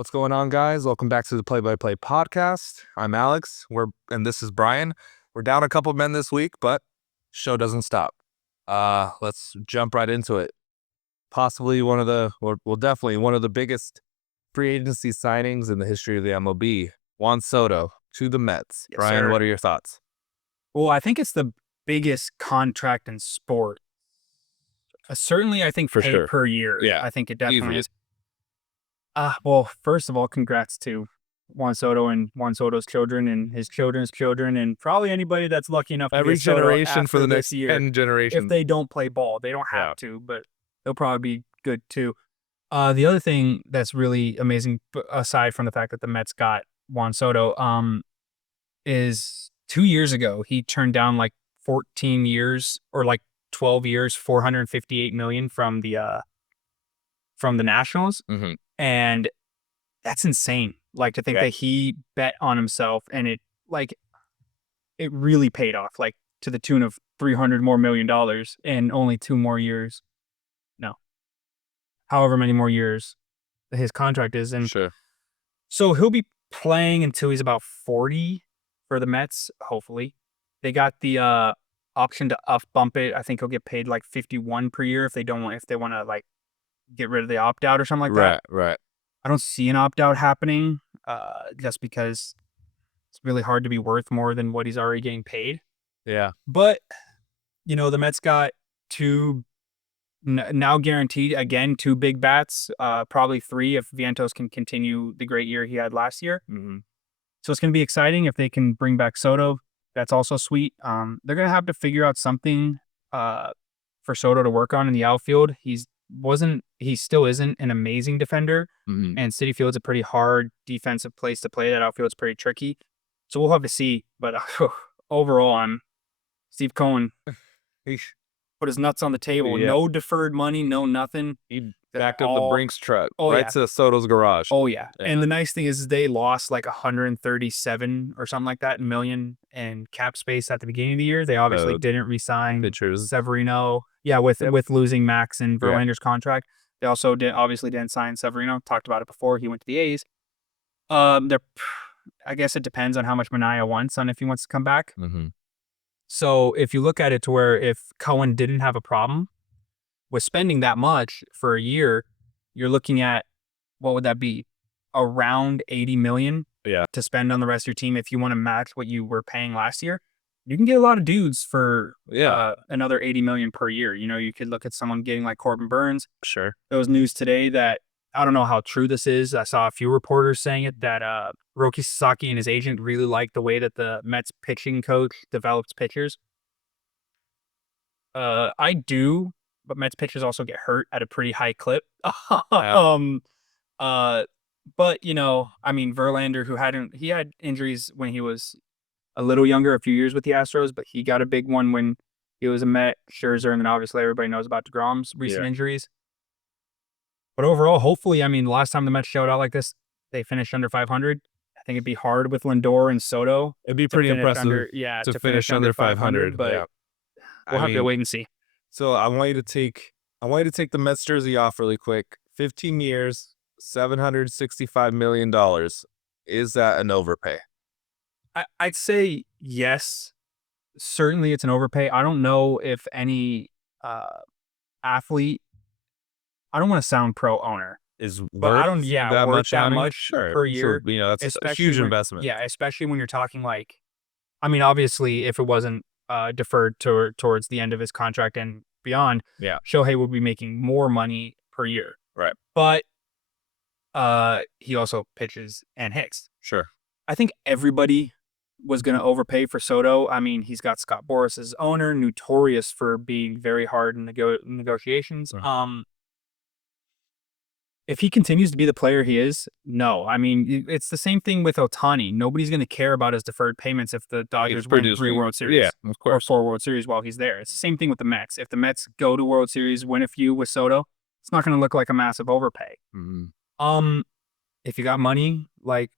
What's going on, guys? Welcome back to the Play-by-Play podcast. I'm Alex. And this is Brian. We're down a couple men this week, but show doesn't stop. Let's jump right into it. Possibly definitely one of the biggest free agency signings in the history of the MLB. Juan Soto to the Mets. Yes, Brian, sir. what are your thoughts? Well, I think it's the biggest contract in sport. Certainly, I think For pay sure. per year. Yeah, I think it definitely easily. is. Well, first of all, congrats to Juan Soto and Juan Soto's children and his children's children and probably anybody that's lucky enough to Every be a Soto generation for after the this next year. 10 generations. If they don't play ball, they don't have Yeah. to, but they'll probably be good too. The other thing that's really amazing, aside from the fact that the Mets got Juan Soto, is 2 years ago he turned down like 14 years or like 12 years, $458 million from the Nationals, Mhm. and that's insane. Like to think Yeah. that he bet on himself and it really paid off, like to the tune of $300 more million in only 2 more years. No, however many more years his contract is, and Sure. so he'll be playing until he's about 40 for the Mets, hopefully. They got the option to up bump it. I think he'll get paid like 51 per year if they want to like get rid of the opt out or something like that. Right. I don't see an opt out happening just because it's really hard to be worth more than what he's already getting paid. Yeah. But the Mets got two now guaranteed again, 2 big bats, probably 3 if Vientos can continue the great year he had last year. Mm-hmm. So it's going to be exciting if they can bring back Soto. That's also sweet. They're going to have to figure out something for Soto to work on in the outfield. He still isn't an amazing defender, Mm-hmm. and Citi Field's a pretty hard defensive place to play. That outfield's pretty tricky. So we'll have to see. But overall, Steve Cohen put his nuts on the table. Yeah. No deferred money, no nothing. He backed up the Brinks truck yeah. to Soto's garage. Oh, yeah. And the nice thing is they lost like 137 or something like that million in cap space at the beginning of the year. They obviously didn't re-sign Pitchers. Severino. Yeah, with losing Max and Verlander's contract. They also didn't sign Severino. Talked about it before. He went to the A's. I guess it depends on how much Manaea wants on if he wants to come back. Mm-hmm. So if you look at it to where if Cohen didn't have a problem with spending that much for a year, you're looking at, what would that be? Around $80 million to spend on the rest of your team if you want to match what you were paying last year. You can get a lot of dudes for another $80 million per year. You could look at someone getting like Corbin Burnes. Sure. There was news today that, I don't know how true this is. I saw a few reporters saying it, that Roki Sasaki and his agent really like the way that the Mets pitching coach develops pitchers. I do, but Mets pitchers also get hurt at a pretty high clip. But Verlander, he had injuries when he was a little younger, a few years with the Astros, but he got a big one when he was a Met. Scherzer, and then obviously everybody knows about DeGrom's recent injuries. But overall, hopefully, the last time the Mets showed out like this, they finished under 500. I think it'd be hard with Lindor and Soto. It'd be pretty impressive to finish under 500. But we'll have to wait and see. So I want you to take the Mets jersey off really quick. 15 years, $765 million. Is that an overpay? I'd say yes. Certainly it's an overpay. I don't know if any athlete, I don't want to sound pro-owner, Is but I don't worth that much per year. So, that's a huge investment. Yeah, especially when you're talking like, obviously if it wasn't deferred towards the end of his contract and beyond, Shohei would be making more money per year. Right. But he also pitches and hits. Sure. I think everybody was going to overpay for Soto. He's got Scott Boras as owner, notorious for being very hard in negotiations. Right. If he continues to be the player he is, no. It's the same thing with Ohtani. Nobody's going to care about his deferred payments if the Dodgers win 3 World Series. Yeah, of course. Or 4 World Series while he's there. It's the same thing with the Mets. If the Mets go to World Series, win a few with Soto, it's not going to look like a massive overpay. Mm-hmm. If you got money like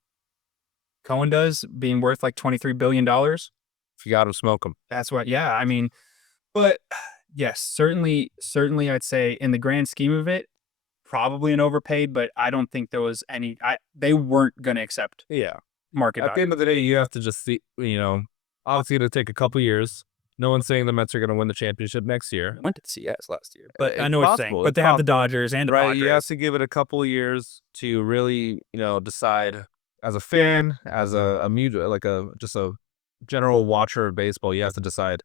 Cohen does, being worth like $23 billion. If you got him, smoke him. That's what, but yes, certainly I'd say in the grand scheme of it, probably an overpaid, but I don't think there was any. They weren't going to accept market At the value. end of the day, you have to just see, obviously it'll take a couple years. No one's saying the Mets are going to win the championship next year. Went to the CS last year, but I It's know what you're saying. possible. But It's they have the possible. Dodgers and the Right, Padres. you have to give it a couple of years to really, decide as a fan, as like just a general watcher of baseball. You have to decide: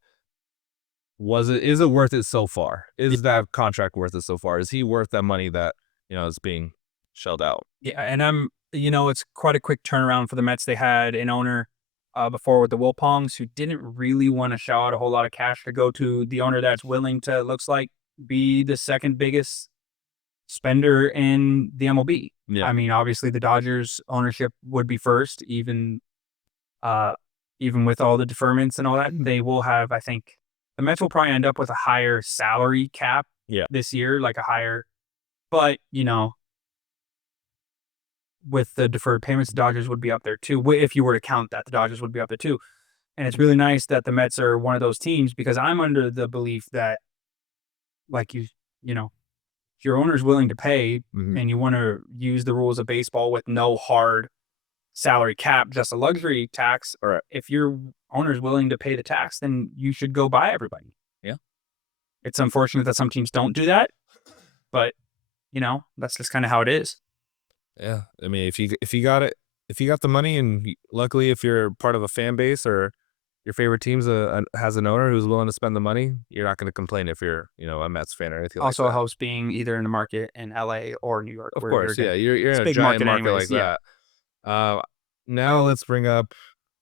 is it worth it so far? Is that contract worth it so far? Is he worth that money that is being shelled out? Yeah, and it's quite a quick turnaround for the Mets. They had an owner before with the Wilpongs who didn't really want to shell out a whole lot of cash to go to the owner that's willing to, looks like, be the second biggest spender in the MLB. Yeah. I mean, obviously the Dodgers ownership would be first, even with all the deferments and all that. They will have, I think, the Mets will probably end up with a higher salary cap this year, like a higher, but with the deferred payments, the Dodgers would be up there too. If you were to count that, the Dodgers would be up there too. And it's really nice that the Mets are one of those teams, because I'm under the belief that, like, if your owner's willing to pay and you want to use the rules of baseball with no hard salary cap, just a luxury tax, or if your owner's willing to pay the tax, then you should go buy everybody. Yeah. It's unfortunate that some teams don't do that, but that's just kind of how it is. Yeah, I mean, if you got it, if you got the money, and luckily if you're part of a fan base or your favorite team has an owner who's willing to spend the money, you're not going to complain if you're a Mets fan or anything. Also like that. helps being either in the market in LA or New York. Of course, you're in a big giant market anyways, like that. Now let's bring up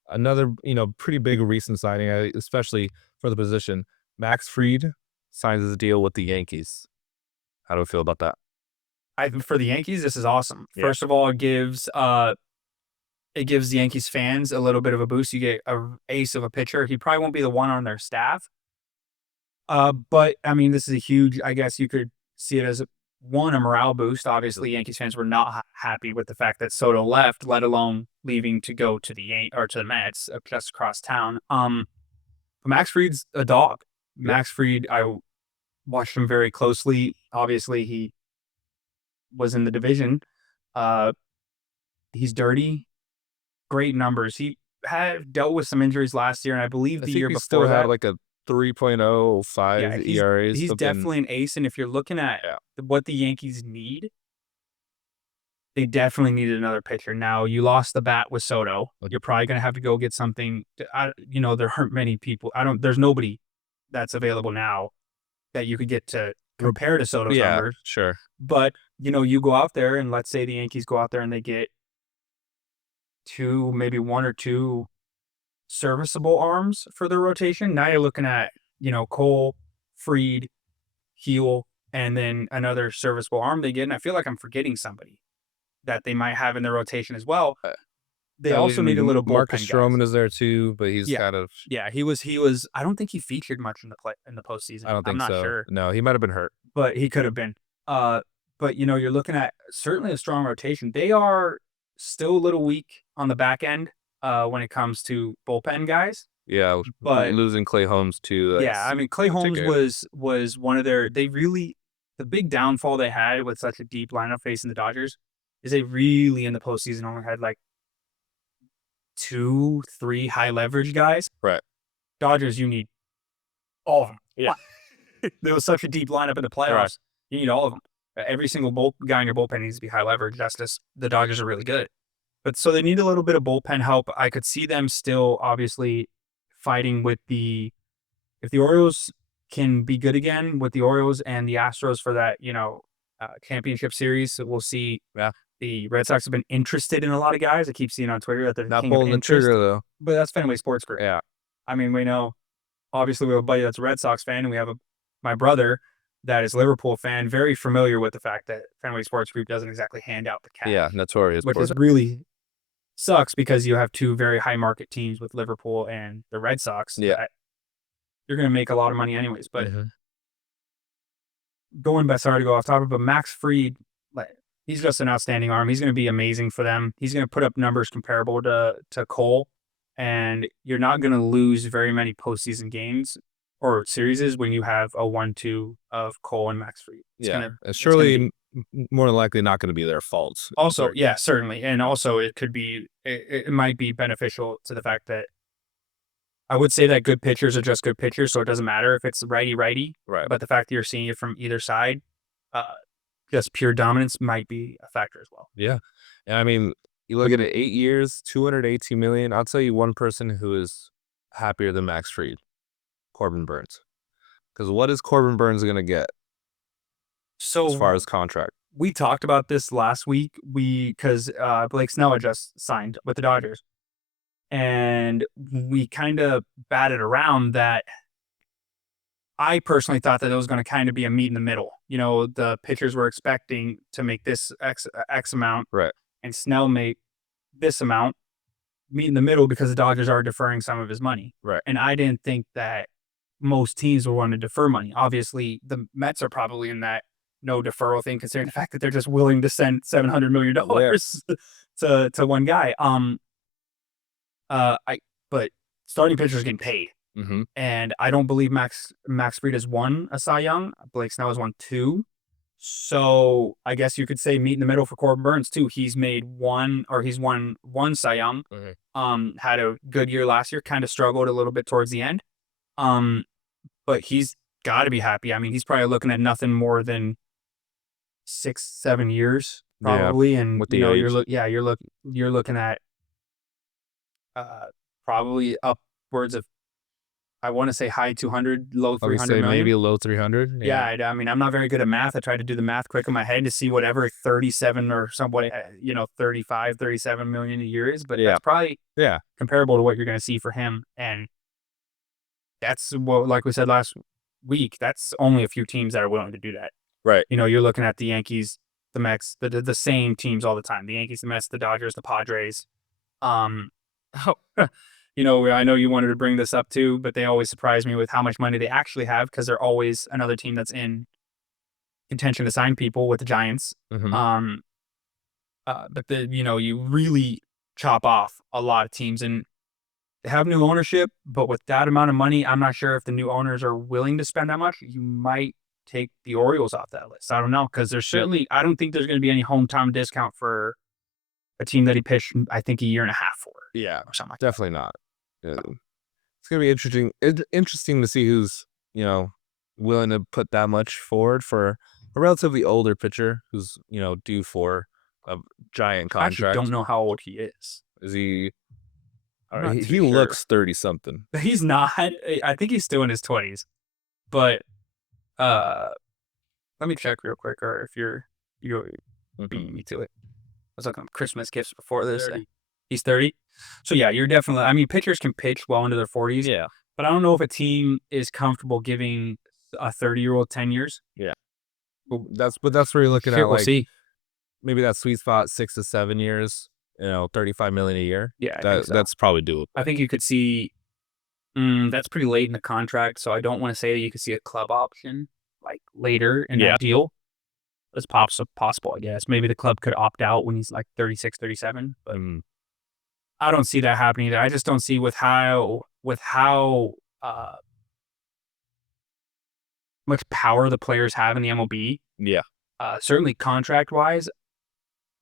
another pretty big recent signing, especially for the position. Max Fried signs his deal with the Yankees. How do we feel about that? For the Yankees, this is awesome. First of all, it gives the Yankees fans a little bit of a boost. You get an ace of a pitcher. He probably won't be the one on their staff. But I mean, this is a huge, I guess you could see it as a morale boost. Obviously, Yankees fans were not happy with the fact that Soto left, let alone leaving to go to the Mets just across town. Max Fried's a dog. Max Fried, I watched him very closely. Obviously, he was in the division. He's dirty, great numbers. He had dealt with some injuries last year, and I believe the year before still had like a 3.05 ERA. He's definitely an ace, and if you're looking at what the Yankees need, they definitely needed another pitcher. Now, you lost the bat with Soto. You're probably going to have to go get something. There aren't many people. There's nobody that's available now that you could get to compare to Soto's numbers. Sure. But, you go out there, and let's say the Yankees go out there and they get maybe one or two serviceable arms for their rotation. Now you're looking at, Cole, Fried, Heel, and then another serviceable arm they get. And I feel like I'm forgetting somebody that they might have in their rotation as well. They also need a little bullpen. Marcus Stroman is there too, but he's kind of he was. I don't think he featured much in the postseason. I don't think I'm not so. sure. No, he might have been hurt, but he could have been. But you're looking at certainly a strong rotation. They are still a little weak on the back end when it comes to bullpen guys. Yeah, but losing Clay Holmes too. I mean, Clay Holmes was one of the big downfall they had with such a deep lineup facing the Dodgers is they really in the postseason only had like 2-3 high leverage guys. Right. Dodgers, you need all of them. Yeah. There was such a deep lineup in the playoffs. Right. You need all of them. Every single guy in your bullpen needs to be high leverage. That's just the Dodgers are really good. But so they need a little bit of bullpen help. I could see them still obviously fighting with if the Orioles can be good again with the Orioles and the Astros for that, championship series. So we'll see. Yeah. The Red Sox have been interested in a lot of guys. I keep seeing on Twitter that they're not pulling the trigger though. But that's Fenway Sports Group. Yeah. I mean, we know. Obviously, we have a buddy that's a Red Sox fan, and we have my brother that is a Liverpool fan, very familiar with the fact that Fenway Sports Group doesn't exactly hand out the cash. Yeah, notorious. Which is really sucks because you have two very high market teams with Liverpool and the Red Sox. Yeah. You're going to make a lot of money anyways. But sorry to go off topic, but Max Fried, he's just an outstanding arm. He's going to be amazing for them. He's going to put up numbers comparable to Cole, and you're not going to lose very many postseason games or series is when you have a 1-2 of Cole and Max Fried. It's surely more than likely not going to be their fault. Also, yeah, certainly. And also it could be, it might be beneficial to the fact that I would say that good pitchers are just good pitchers, so it doesn't matter if it's righty. Right. But the fact that you're seeing it from either side, just pure dominance might be a factor as well. Yeah. And I mean, you look at it, 8 years, $218 million. I'll tell you one person who is happier than Max Fried, Corbin Burnes. Because what is Corbin Burnes going to get So as far as contract? we talked about this last week. Because Blake Snell had just signed with the Dodgers, and we kind of batted around that. I personally thought that it was going to kind of be a meet in the middle. You know, the pitchers were expecting to make this X amount, Right. and Snell make this amount. Meet in the middle because the Dodgers are deferring some of his money. Right. And I didn't think that most teams will want to defer money. Obviously, the Mets are probably in that no deferral thing, considering the fact that they're just willing to send $700 million to one guy. But starting pitchers getting paid. Mm-hmm. And I don't believe Max Fried has won a Cy Young. Blake Snell has won 2. So I guess you could say meet in the middle for Corbin Burnes too. He's won one Cy Young. Mm-hmm. Had a good year last year. Kind of struggled a little bit towards the end. But he's got to be happy. I mean, he's probably looking at nothing more than 6-7 years probably. Yeah, and with the you're looking at probably upwards of, I want to say high 200, low 300 million. Maybe a low 300. Yeah, I mean, I'm not very good at math. I tried to do the math quick in my head to see whatever 37 or somewhat, 35, 37 million a year is. But that's probably comparable to what you're going to see for him. And that's what, like we said last week, that's only a few teams that are willing to do that. Right. You're looking at the Yankees, the Mets, the same teams all the time. The Yankees, the Mets, the Dodgers, the Padres. I know you wanted to bring this up too, but they always surprise me with how much money they actually have because they're always another team that's in contention to sign people with the Giants. Mm-hmm. But you really chop off a lot of teams and they have new ownership, but with that amount of money, I'm not sure if the new owners are willing to spend that much. You might take the Orioles off that list. I don't know, because there's certainly, I don't think there's going to be any hometown discount for a team that he pitched, I think, a year and a half for. Yeah, or something like definitely not. It's gonna be interesting. Interesting to see who's willing to put that much forward for a relatively older pitcher who's due for a giant contract. I actually don't know how old he is. Is he? He looks 30 something. He's not. I think he's still in his 20s. But let me check real quick, or if you beat me to it. I was looking at Christmas gifts before this. 30. He's 30. So yeah, you're definitely. I mean, pitchers can pitch well into their 40s. Yeah. But I don't know if a team is comfortable giving a 30-year-old 10 years. Yeah. That's where you're looking at. We'll see. Maybe that sweet spot, 6 to 7 years. $35 million a year. Yeah, that's probably doable. I think you could see. That's pretty late in the contract, so I don't want to say that you could see a club option like later in that deal. It's possible, I guess. Maybe the club could opt out when he's like 36, 37, but I don't see that happening either. I just don't see with how much power the players have in the MLB. Yeah. Certainly contract-wise,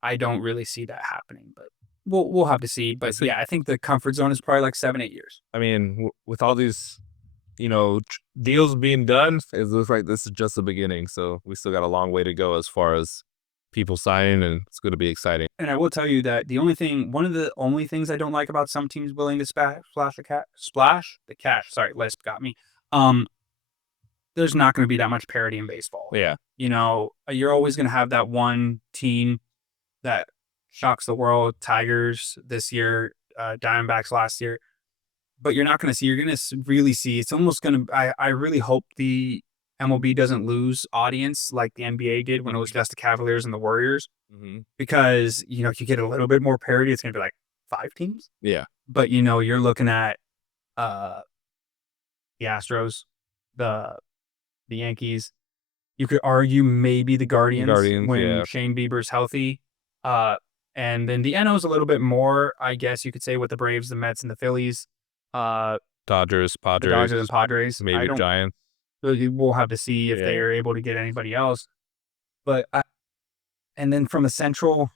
I don't really see that happening, but we'll have to see. But yeah, I think the comfort zone is probably like 7-8 years. I mean, with all these, deals being done, it looks like this is just the beginning. So we still got a long way to go as far as people signing, and it's going to be exciting. And I will tell you that one of the only things I don't like about some teams willing to splash the cash. Sorry, lisp got me. There's not going to be that much parity in baseball. Yeah. You're always going to have that one team that shocks the world. Tigers this year, Diamondbacks last year. But you're going to really see, it's almost going to, I really hope the MLB doesn't lose audience like the NBA did when it was just the Cavaliers and the Warriors. Mm-hmm. Because, if you get a little bit more parity, it's going to be like 5 teams. Yeah. But, you're looking at the Astros, the Yankees. You could argue maybe the Guardians when Shane Bieber's healthy. And then the NO's a little bit more, I guess you could say, with the Braves, the Mets, and the Phillies. Dodgers, the Padres, Dodgers and Padres. maybe Giants. We'll have to see if Yeah. they are able to get anybody else. But and then from the Central,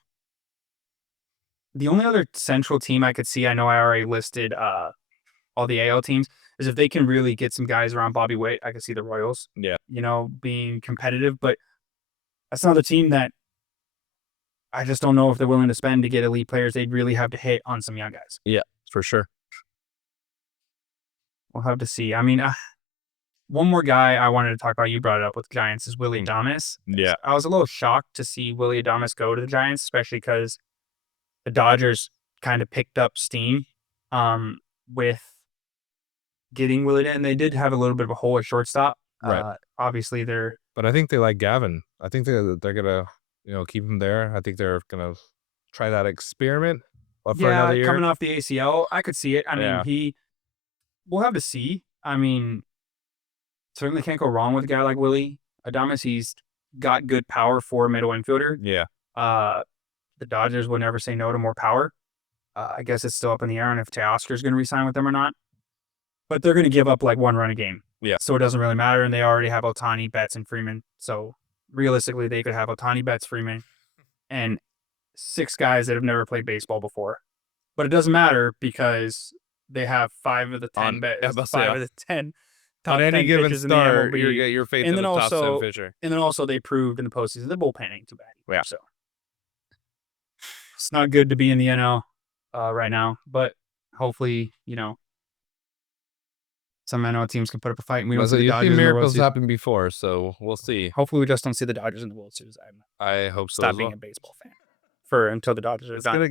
the only other Central team I could see, I know I already listed all the AL teams, is if they can really get some guys around Bobby Witt, I could see the Royals, Yeah. being competitive. But that's another team that I just don't know if they're willing to spend to get elite players. They'd really have to hit on some young guys. Yeah, for sure. We'll have to see. I mean, one more guy I wanted to talk about, you brought it up with Giants, is Willy Adames. Yeah. I was a little shocked to see Willy Adames go to the Giants, especially because the Dodgers kind of picked up steam with getting Willy, and they did have a little bit of a hole at shortstop. Right. Obviously, But I think they like Gavin. I think they're gonna keep him there. I think they're gonna try that experiment for another year. coming off the ACL, I could see it. I mean, we'll have to see. I mean, certainly can't go wrong with a guy like Willy Adames. He's got good power for a middle infielder. Yeah. The Dodgers would never say no to more power. I guess it's still up in the air on if Teoscar's going to resign with them or not. But they're going to give up like 1 run a game. Yeah. So it doesn't really matter. And they already have Ohtani, Betts, and Freeman. So realistically, they could have Ohtani, Betts, Freeman, and 6 guys that have never played baseball before. But it doesn't matter because they have 5 of the 10 5 of the 10 top on any 10 given pitchers in the start, MLB. your faith And in then the top 10 also- pitcher. And then also they proved in the postseason the bullpen ain't too bad. Yeah. So it's not good to be in the NL right now, but hopefully, some NL teams can put up a fight and we don't see the You've Dodgers seen in the World miracles Series. happen before, so we'll see. Hopefully we just don't see the Dodgers in the World Series. I hope so. Stop as being well. a baseball fan until the Dodgers are It's done. gonna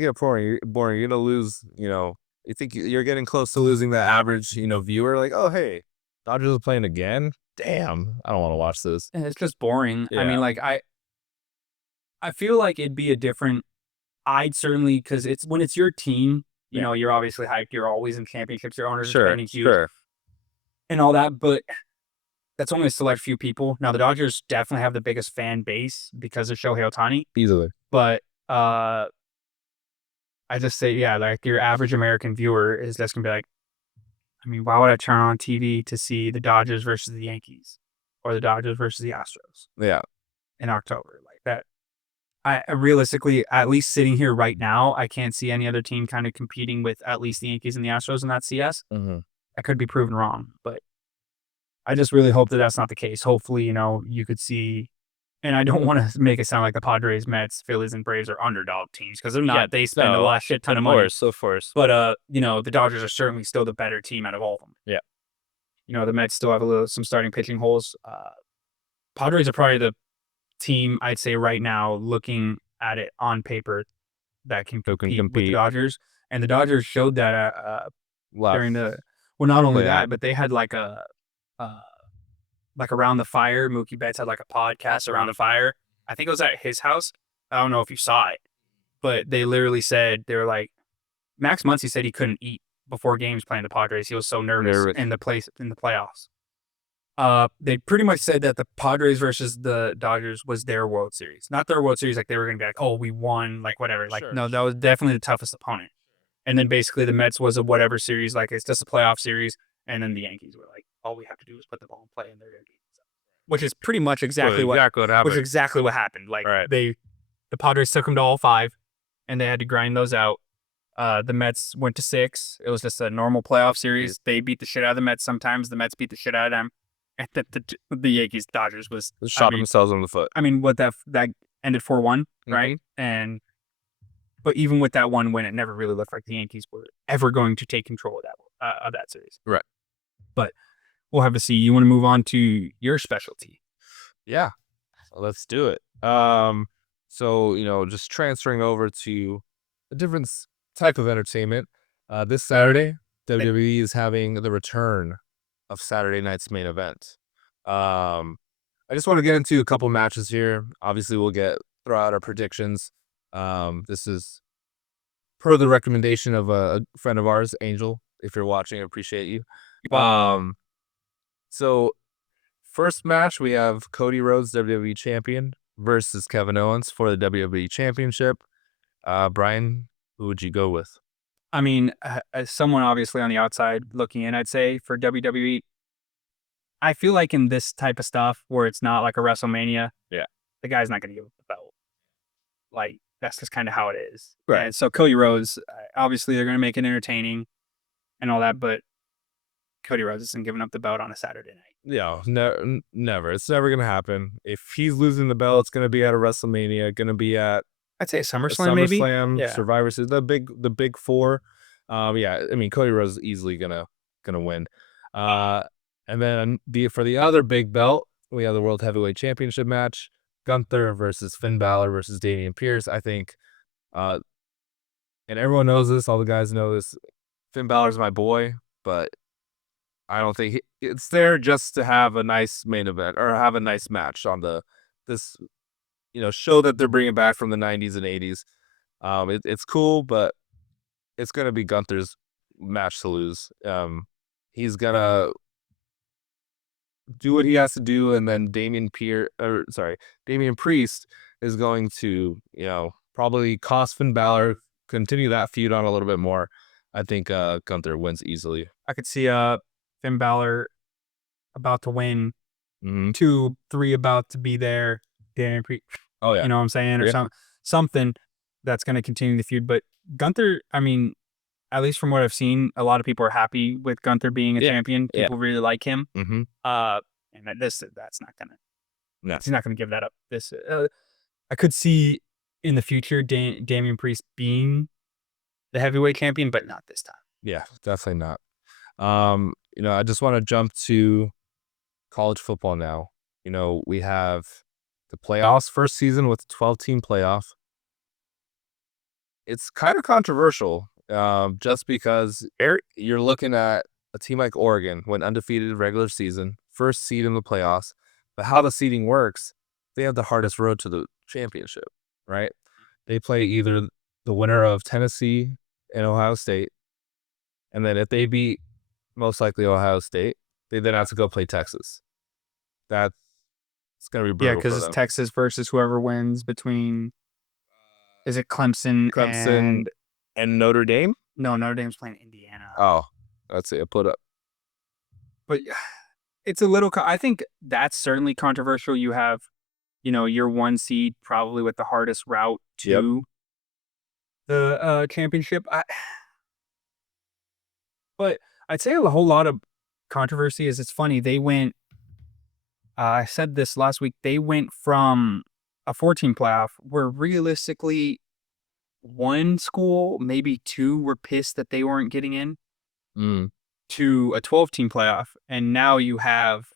get boring. You're gonna lose. You think you're getting close to losing the average, viewer. Like, oh hey, Dodgers are playing again. Damn, I don't want to watch this. And it's just boring. I Yeah. mean, like I feel like it'd be a different. I'd certainly, because it's when it's your team. You're obviously hyped. You're always in championships. Your owners are spending huge and all that, but that's only a select few people. Now the Dodgers definitely have the biggest fan base because of Shohei Ohtani. Easily. But I just say, like your average American viewer is just gonna be like, I mean, why would I turn on TV to see the Dodgers versus the Yankees or the Dodgers versus the Astros? Yeah. In October like that? I realistically, at least sitting here right now, I can't see any other team kind of competing with at least the Yankees and the Astros in that CS. Mm-hmm. I could be proven wrong, but I just really hope that that's not the case. Hopefully, you could see, and I don't want to make it sound like the Padres, Mets, Phillies, and Braves are underdog teams because they're not. Yeah, they spend a lot shit ton of money. Of course. But the Dodgers are certainly still the better team out of all of them. Yeah. The Mets still have some starting pitching holes. Padres are probably the team I'd say right now, looking at it on paper, that can compete with the Dodgers. And the Dodgers showed that during the. Well, not only that, but they had like a Around the Fire. Mookie Betts had like a podcast Around the Fire. I think it was at his house. I don't know if you saw it, but they literally said, they were like, Max Muncy said he couldn't eat before games playing the Padres. He was so nervous in the playoffs. They pretty much said that the Padres versus the Dodgers was their World Series, not their World Series. Like they were gonna be like, oh, we won, like whatever. Like no, that was definitely the toughest opponent. And then basically the Mets was a whatever series, like it's just a playoff series. And then the Yankees were like, all we have to do is put the ball in play, and they're gonna beat us. Which is pretty much exactly what happened. Which is exactly what happened. Like the Padres took them to all 5, and they had to grind those out. The Mets went to 6. It was just a normal playoff series. They beat the shit out of the Mets sometimes. The Mets beat the shit out of them. And the Yankees Dodgers was shot themselves in the foot. I mean, what that ended 4-1, right? But even with that 1 win, it never really looked like the Yankees were ever going to take control of that series. Right. But we'll have to see. You want to move on to your specialty? Yeah, let's do it. So just transferring over to a different type of entertainment. This Saturday, WWE is having the return of Saturday night's main event. I just want to get into a couple matches here. Obviously, we'll throw out our predictions. This is per the recommendation of a friend of ours, Angel. If you're watching, I appreciate you. So first match, we have Cody Rhodes, WWE champion, versus Kevin Owens for the WWE championship. Brian, who would you go with? I mean, as someone obviously on the outside looking in, I'd say for WWE, I feel like in this type of stuff where it's not like a WrestleMania, Yeah. the guy's not going to give up the belt. Like, that's just kind of how it is. Right. And so Cody Rhodes, obviously they're going to make it entertaining and all that, but Cody Rhodes isn't giving up the belt on a Saturday night. Yeah, never. It's never gonna happen. If he's losing the belt, it's gonna be at a WrestleMania, gonna be at I'd say a SummerSlam, maybe. SummerSlam, Yeah. Survivor Series, the big four. Yeah, I mean Cody Rhodes is easily gonna win. And then for the other big belt, we have the World Heavyweight Championship match: Gunther versus Finn Balor versus Damian Pierce. I think, and everyone knows this. All the guys know this. Finn Balor's my boy, but I don't think it's there just to have a nice main event or have a nice match on this show that they're bringing back from the 90s and 80s. It's cool, but it's gonna be Gunther's match to lose. He's gonna do what he has to do, and then Damian Priest is going to probably cost Finn Balor, continue that feud on a little bit more. I think Gunther wins easily. I could see Finn Balor about to win, Mm-hmm. 2, 3 about to be there. Damian Priest, Oh yeah, you know what I'm saying, or Yeah. something that's going to continue the feud. But Gunther, I mean, at least from what I've seen, a lot of people are happy with Gunther being a champion. People really like him. Mm-hmm. And that's not gonna. No. He's not gonna give that up. I could see in the future Damian Priest being the heavyweight champion, but not this time. Yeah, definitely not. I just want to jump to college football now. We have the playoffs, first season with 12-team playoff. It's kind of controversial, just because you're looking at a team like Oregon, went undefeated regular season, first seed in the playoffs. But how the seeding works, they have the hardest road to the championship, right? They play either the winner of Tennessee and Ohio State, and then if they beat most likely Ohio State, they then have to go play Texas. That's going to be brutal. Yeah, because it's Texas versus whoever wins between. Is it Clemson and Notre Dame? No, Notre Dame's playing Indiana. Oh, let's see. I put up. But it's a little. I think that's certainly controversial. You have, your 1 seed probably with the hardest route to the championship. But I'd say a whole lot of controversy is it's funny. They went. I said this last week. They went from a 14 playoff where realistically 1 school, maybe 2 were pissed that they weren't getting in to a 12-team playoff. And now you have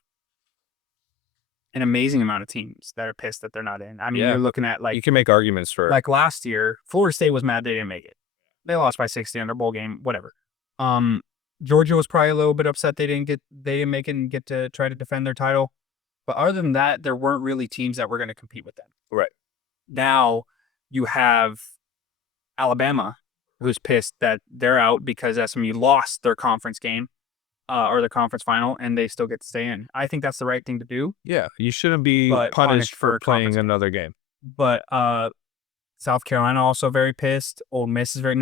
an amazing amount of teams that are pissed that they're not in. I mean, you're looking at you can make arguments for like last year, Florida State was mad they didn't make it. They lost by 60 on their bowl game, whatever. Georgia was probably a little bit upset they didn't make it and get to try to defend their title. But other than that, there weren't really teams that were going to compete with them. Right. Now you have Alabama, who's pissed that they're out because SMU lost their conference game or the conference final, and they still get to stay in. I think that's the right thing to do. Yeah, you shouldn't be punished for playing another game. But South Carolina also very pissed. Ole Miss is very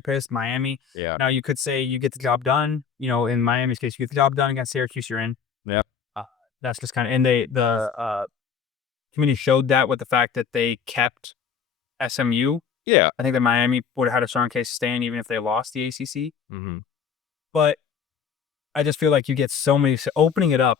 pissed. Miami. Yeah. Now you could say you get the job done. In Miami's case, you get the job done against Syracuse. You're in. Yeah. That's just kind of, and the committee showed that with the fact that they kept SMU. Yeah. I think that Miami would have had a strong case to stay in even if they lost the ACC. Mm-hmm. But I just feel like you get so many, opening it up,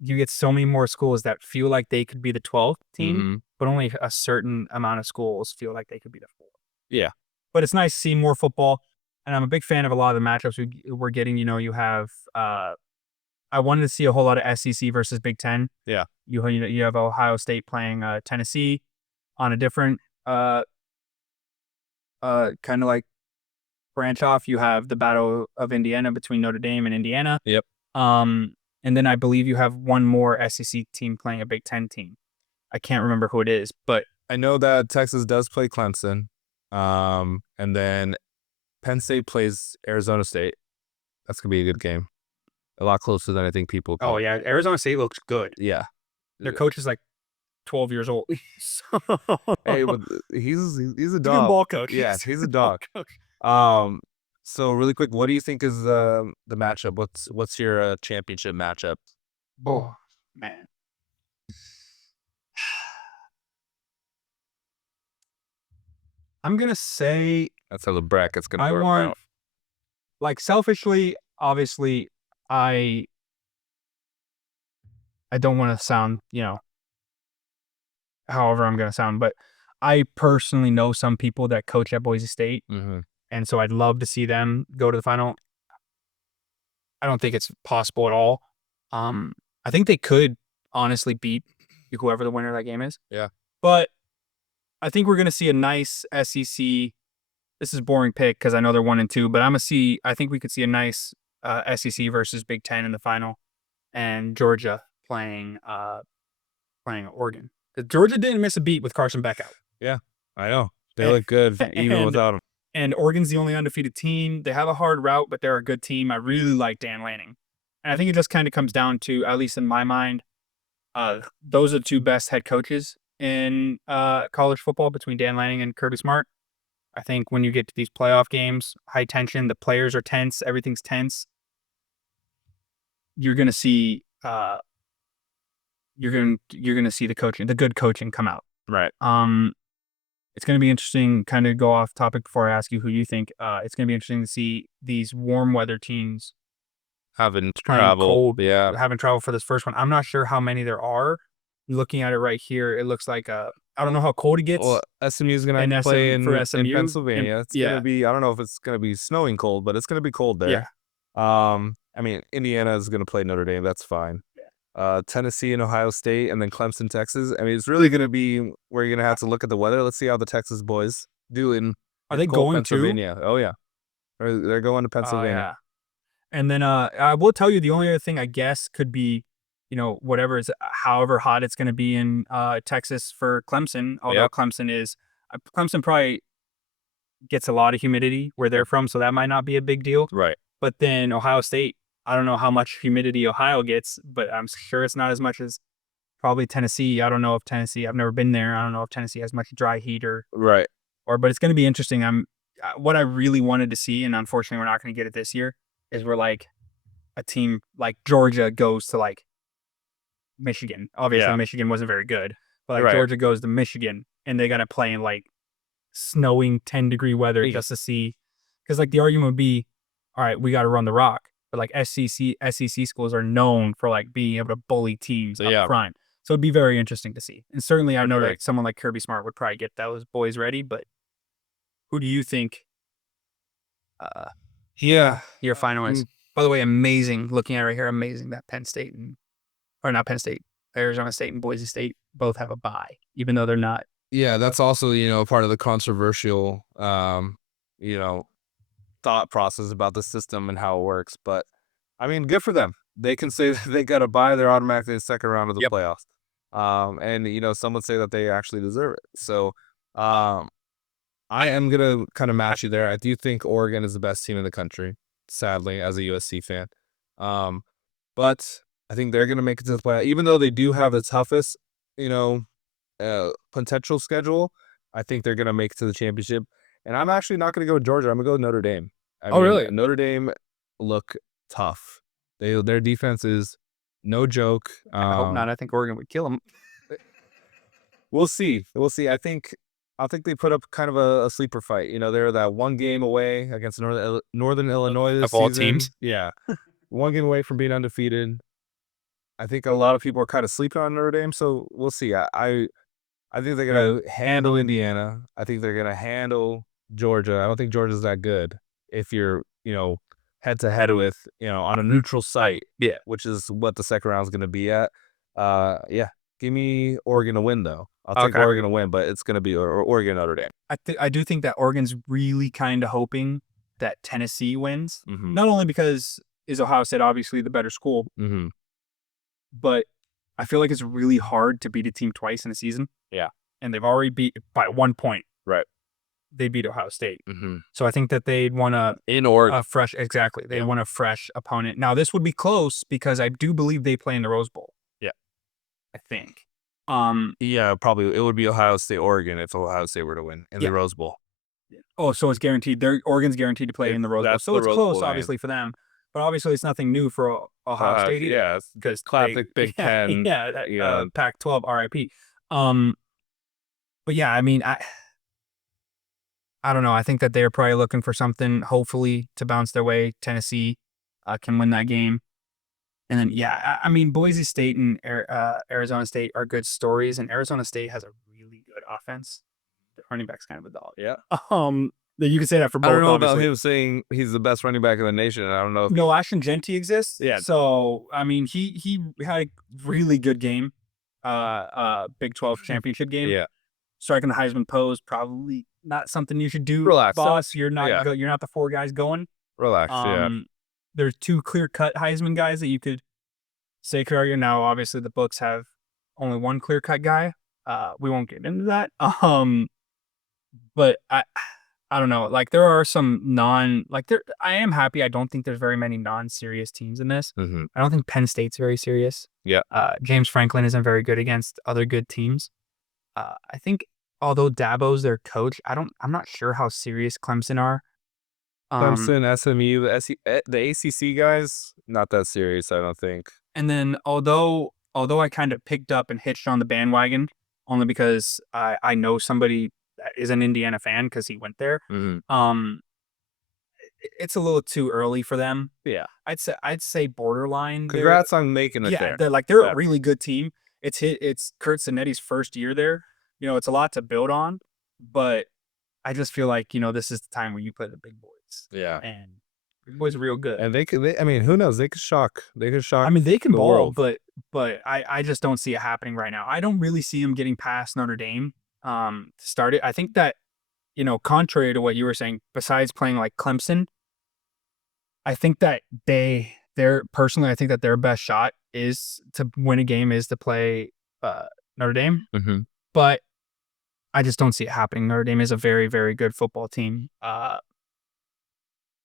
you get so many more schools that feel like they could be the 12th team, but only a certain amount of schools feel like they could be the 4th. Yeah. But it's nice to see more football. And I'm a big fan of a lot of the matchups we're getting. You have, I wanted to see a whole lot of SEC versus Big Ten. Yeah. You have Ohio State playing Tennessee on a different kind of like branch off. You have the Battle of Indiana between Notre Dame and Indiana. Yep. And then I believe you have one more SEC team playing a Big Ten team. I can't remember who it is, but I know that Texas does play Clemson. And then Penn State plays Arizona State. That's going to be a good game. A lot closer than I think people call. Oh, yeah. Arizona State looks good. Yeah. Their coach is like 12 years old. Hey, but he's a dog. He's a ball coach. Yeah, he's a dog. So really quick, what do you think is the matchup? What's your championship matchup? Oh, man. I'm going to say That's how the bracket's gonna I work want, out. like, selfishly, obviously, I don't want to sound, however I'm going to sound, but I personally know some people that coach at Boise State, Mm-hmm. and so I'd love to see them go to the final. I don't think it's possible at all. I think they could honestly beat whoever the winner of that game is. Yeah. But I think we're going to see a nice SEC. This is a boring pick because I know they're 1-2, but I think we could see a nice SEC versus Big Ten in the final, and Georgia playing Oregon. Georgia didn't miss a beat with Carson Beck out. Yeah, I know. They And, look good even without him. And Oregon's the only undefeated team. They have a hard route, but they're a good team. I really like Dan Lanning. And I think it just kind of comes down to, at least in my mind, those are the two best head coaches in college football between Dan Lanning and Kirby Smart. I think when you get to these playoff games, high tension, the players are tense, everything's tense. You're gonna see you're gonna see the good coaching come out. Right. It's gonna be interesting. Kind of go off topic before I ask you who you think. It's gonna be interesting to see these warm weather teams Having playing travel. cold, Yeah. having travel for this first one. I'm not sure how many there are. Looking at it right here, it looks like I don't know how cold it gets. Well, SMU is gonna And play in SMU, Pennsylvania. It's yeah. gonna be. I don't know if it's gonna be snowing cold, but it's gonna be cold there. Yeah. I mean, Indiana is gonna play Notre Dame. That's fine. Tennessee and Ohio State, and then Clemson, Texas. I mean, it's really gonna be where you're gonna have to look at the weather. Let's see how the Texas boys do in Are they cold going to? Pennsylvania. Oh yeah, they're going to Oh, Pennsylvania. yeah. And then I will tell you the only other thing I guess could be, whatever is however hot it's going to be in Texas for Clemson. Although Yep. Clemson probably gets a lot of humidity where they're from, so that might not be a big deal. Right. But then Ohio State, I don't know how much humidity Ohio gets, but I'm sure it's not as much as probably Tennessee. I don't know if Tennessee. I've never been there. I don't know if Tennessee has much dry heat Right. but it's going to be interesting. What I really wanted to see, and unfortunately we're not going to get it this year, is where like a team like Georgia goes to like Michigan. Obviously, Yeah. Michigan wasn't very good, but like Right. Georgia goes to Michigan and they got to play in like snowing 10-degree weather just to see. Because like the argument would be, all right, we got to run the rock, but like SEC schools are known for like being able to bully teams up front. So it'd be very interesting to see. And certainly, I know that someone like Kirby Smart would probably get those boys ready. But who do you think? Yeah. Your final is. By the way, amazing. Looking at it right here, amazing that not Penn State, Arizona State and Boise State both have a bye, even though they're not. Yeah, that's also, part of the controversial, thought process about the system and how it works. But I mean, good for them. They can say that they got to buy. They're automatically in the second round of the playoffs. And some would say that they actually deserve it. So, I am gonna kind of match you there. I do think Oregon is the best team in the country. Sadly, as a USC fan, but I think they're gonna make it to the playoff, even though they do have the toughest, potential schedule. I think they're gonna make it to the championship. And I'm actually not gonna go with Georgia. I'm gonna go with Notre Dame. Really? Notre Dame look tough. Their defense is no joke. I hope not. I think Oregon would kill them. We'll see. I think they put up kind of a sleeper fight. They're that one game away against Northern Illinois this Of all season. teams? Yeah, one game away from being undefeated. I think a lot of people are kind of sleeping on Notre Dame, so we'll see. I think they're gonna handle Indiana. I think they're gonna handle Georgia. I don't think Georgia's that good if you're head to head with on a neutral site. Yeah. Which is what the second round is gonna be at. Yeah. Give me Oregon to win, though. I'll take Oregon to win, but it's going to be Oregon Notre Dame. I do think that Oregon's really kind of hoping that Tennessee wins. Mm-hmm. Not only because is Ohio State obviously the better school, Mm-hmm. but I feel like it's really hard to beat a team twice in a season. Yeah. And they've already beat by 1 point. Right. They beat Ohio State. Mm-hmm. So I think that they'd want in Oregon. They want a fresh opponent. Now, this would be close because I do believe they play in the Rose Bowl. Yeah. I think. Yeah, probably it would be Ohio State, Oregon if Ohio State were to win in the Rose Bowl. Oh, so it's guaranteed. Oregon's guaranteed to play in the Rose Bowl. That's So the it's Rose close, Bowl game. obviously, for them. But obviously, it's nothing new for Ohio State either. Yeah, it's Because classic Big Ten. Yeah, Pac-12 RIP. But yeah, I mean, I don't know. I think that they're probably looking for something, hopefully, to bounce their way. Tennessee can win that game. And then, yeah, I mean, Boise State and Arizona State are good stories, and Arizona State has a really good offense. The running back's kind of a dog. Yeah. You can say that for both. I don't know obviously. about him saying he's the best running back in the nation. I don't know if No, Ashton Genty exists. Yeah. So I mean, he had a really good game, Big 12 championship game. Yeah. Striking the Heisman pose, probably not something you should do. Relax. Boss. You're not. Yeah. You're not the four guys going. Relax. Yeah. There's two clear-cut Heisman guys that you could say could argue. Now, obviously, the books have only one clear-cut guy. We won't get into that. But I don't know. Like, there are some I am happy. I don't think there's very many non-serious teams in this. Mm-hmm. I don't think Penn State's very serious. Yeah. James Franklin isn't very good against other good teams. I think although Dabo's their coach, I'm not sure how serious Clemson are. Clemson, SMU, the ACC guys, not that serious, I don't think. And then although I kind of picked up and hitched on the bandwagon only because I know somebody that is an Indiana fan because he went there. Mm-hmm. It's a little too early for them. Yeah, I'd say borderline. Congrats on making it there. They're a really good team. It's Kurt Zanetti's first year there. You know, it's a lot to build on, but I just feel like, this is the time where you play the big boys. Yeah. And big boys are real good. And I mean, who knows? They could shock. I mean, they can the ball, world. but I just don't see it happening right now. I don't really see them getting past Notre Dame to start it. I think that, contrary to what you were saying, besides playing like Clemson, I think that personally, I think that their best shot is to win a game is to play Notre Dame. Mm-hmm. But I just don't see it happening. Notre Dame is a very, very good football team.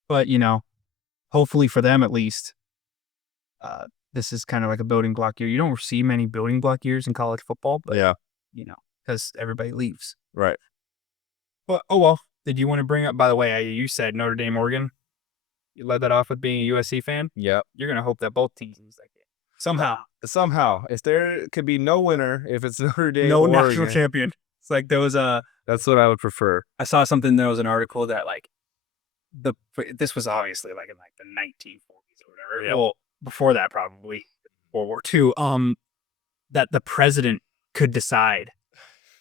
But, hopefully for them at least, this is kind of like a building block year. You don't see many building block years in college football, but, yeah, because everybody leaves. Right. But, oh well. Did you want to bring up, by the way, you said Notre Dame, Oregon. You led that off with being a USC fan. Yeah. You're going to hope that both teams lose that game. Somehow. If there could be no winner, if it's Notre Dame no or national Oregon, champion. It's like there was that's what I would prefer. I saw something, there was an article that this was obviously like in like the 1940s or whatever. Yep. Well, before that, probably World War II. That the president could decide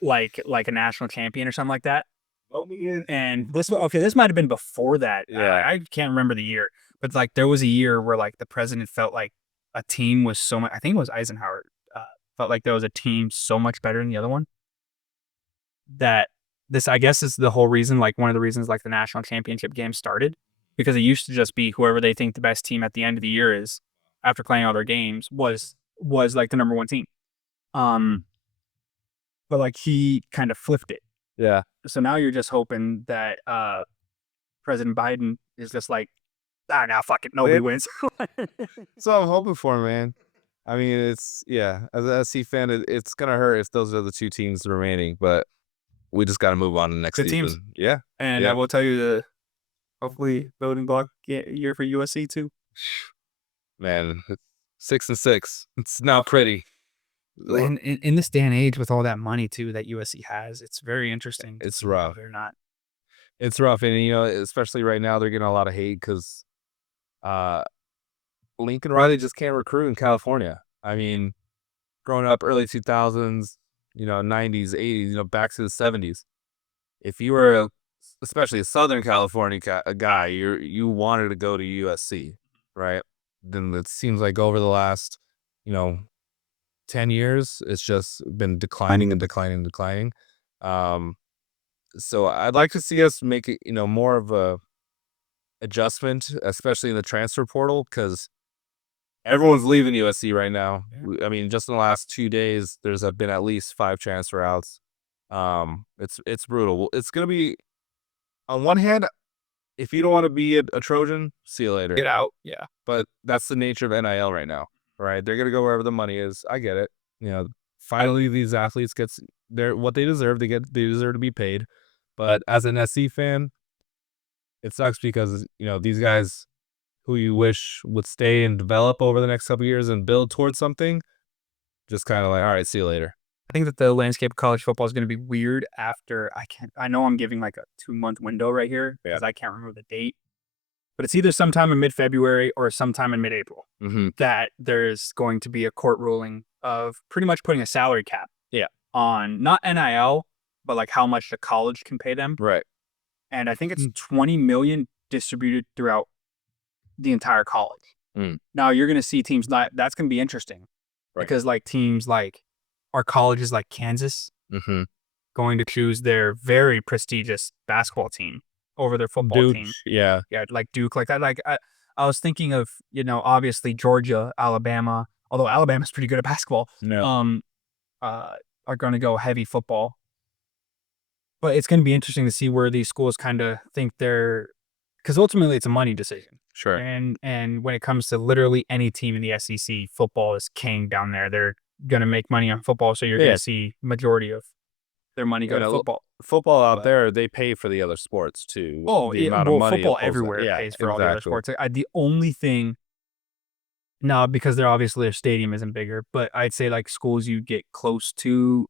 like a national champion or something like that. And this might have been before that. Yeah. I can't remember the year, but like there was a year where like the president felt like a team was so much. I think it was Eisenhower. Felt like there was a team so much better than the other one. That this, I guess, is the whole reason. Like one of the reasons, like the national championship game started, because it used to just be whoever they think the best team at the end of the year is, after playing all their games, was like the number one team. But like he kind of flipped it. Yeah. So now you're just hoping that President Biden is just like, now fuck it, nobody wins. So I'm hoping for, man. I mean, it's as a SC fan, it's gonna hurt if those are the two teams remaining, but we just got to move on to the next Good season. teams. Yeah. And I will tell you hopefully voting block year for USC too. Man, 6-6. It's not pretty. And in this day and age, with all that money too that USC has, it's very interesting. It's rough. They're not. It's rough, and especially right now, they're getting a lot of hate because Lincoln Riley just can't recruit in California. I mean, growing up early 2000s, 90s, 80s, back to the 70s. If you were, especially a Southern California guy, you wanted to go to USC, right? Then it seems like over the last, 10 years, it's just been declining and declining and declining. So I'd like to see us make it, more of a adjustment, especially in the transfer portal, because everyone's leaving USC right now. Yeah. I mean, just in the last 2 days, there's been at least 5 transfer outs. It's brutal. It's gonna be, on one hand, if you don't want to be a Trojan, see you later. Get out. Yeah. But that's the nature of NIL right now, right? They're gonna go wherever the money is. I get it. Finally, these athletes what they deserve. They deserve to be paid. But as an SC fan, it sucks because, these guys who you wish would stay and develop over the next couple of years and build towards something, just kind of like, all right, see you later. I think that the landscape of college football is going to be weird after I know I'm giving like a 2-month window right here because I can't remember the date, but it's either sometime in mid-February or sometime in mid-April that there's going to be a court ruling of pretty much putting a salary cap on not NIL, but like how much the college can pay them. Right. And I think it's 20 million distributed throughout the entire college. Now you're going to see teams that's going to be interesting because like teams like our colleges like Kansas going to choose their very prestigious basketball team over their football team. Yeah, like Duke, like that. Like I was thinking of, obviously Georgia, Alabama, although Alabama's pretty good at basketball. No. Are going to go heavy football. But it's going to be interesting to see where these schools kind of think because ultimately it's a money decision. Sure. And when it comes to literally any team in the SEC, football is king down there. They're going to make money on football, so you're going to see majority of their money go to football. Football out there, they pay for the other sports too. Oh, football everywhere pays for all the other sports. The only thing, because their stadium isn't bigger, but I'd say like schools you get close to,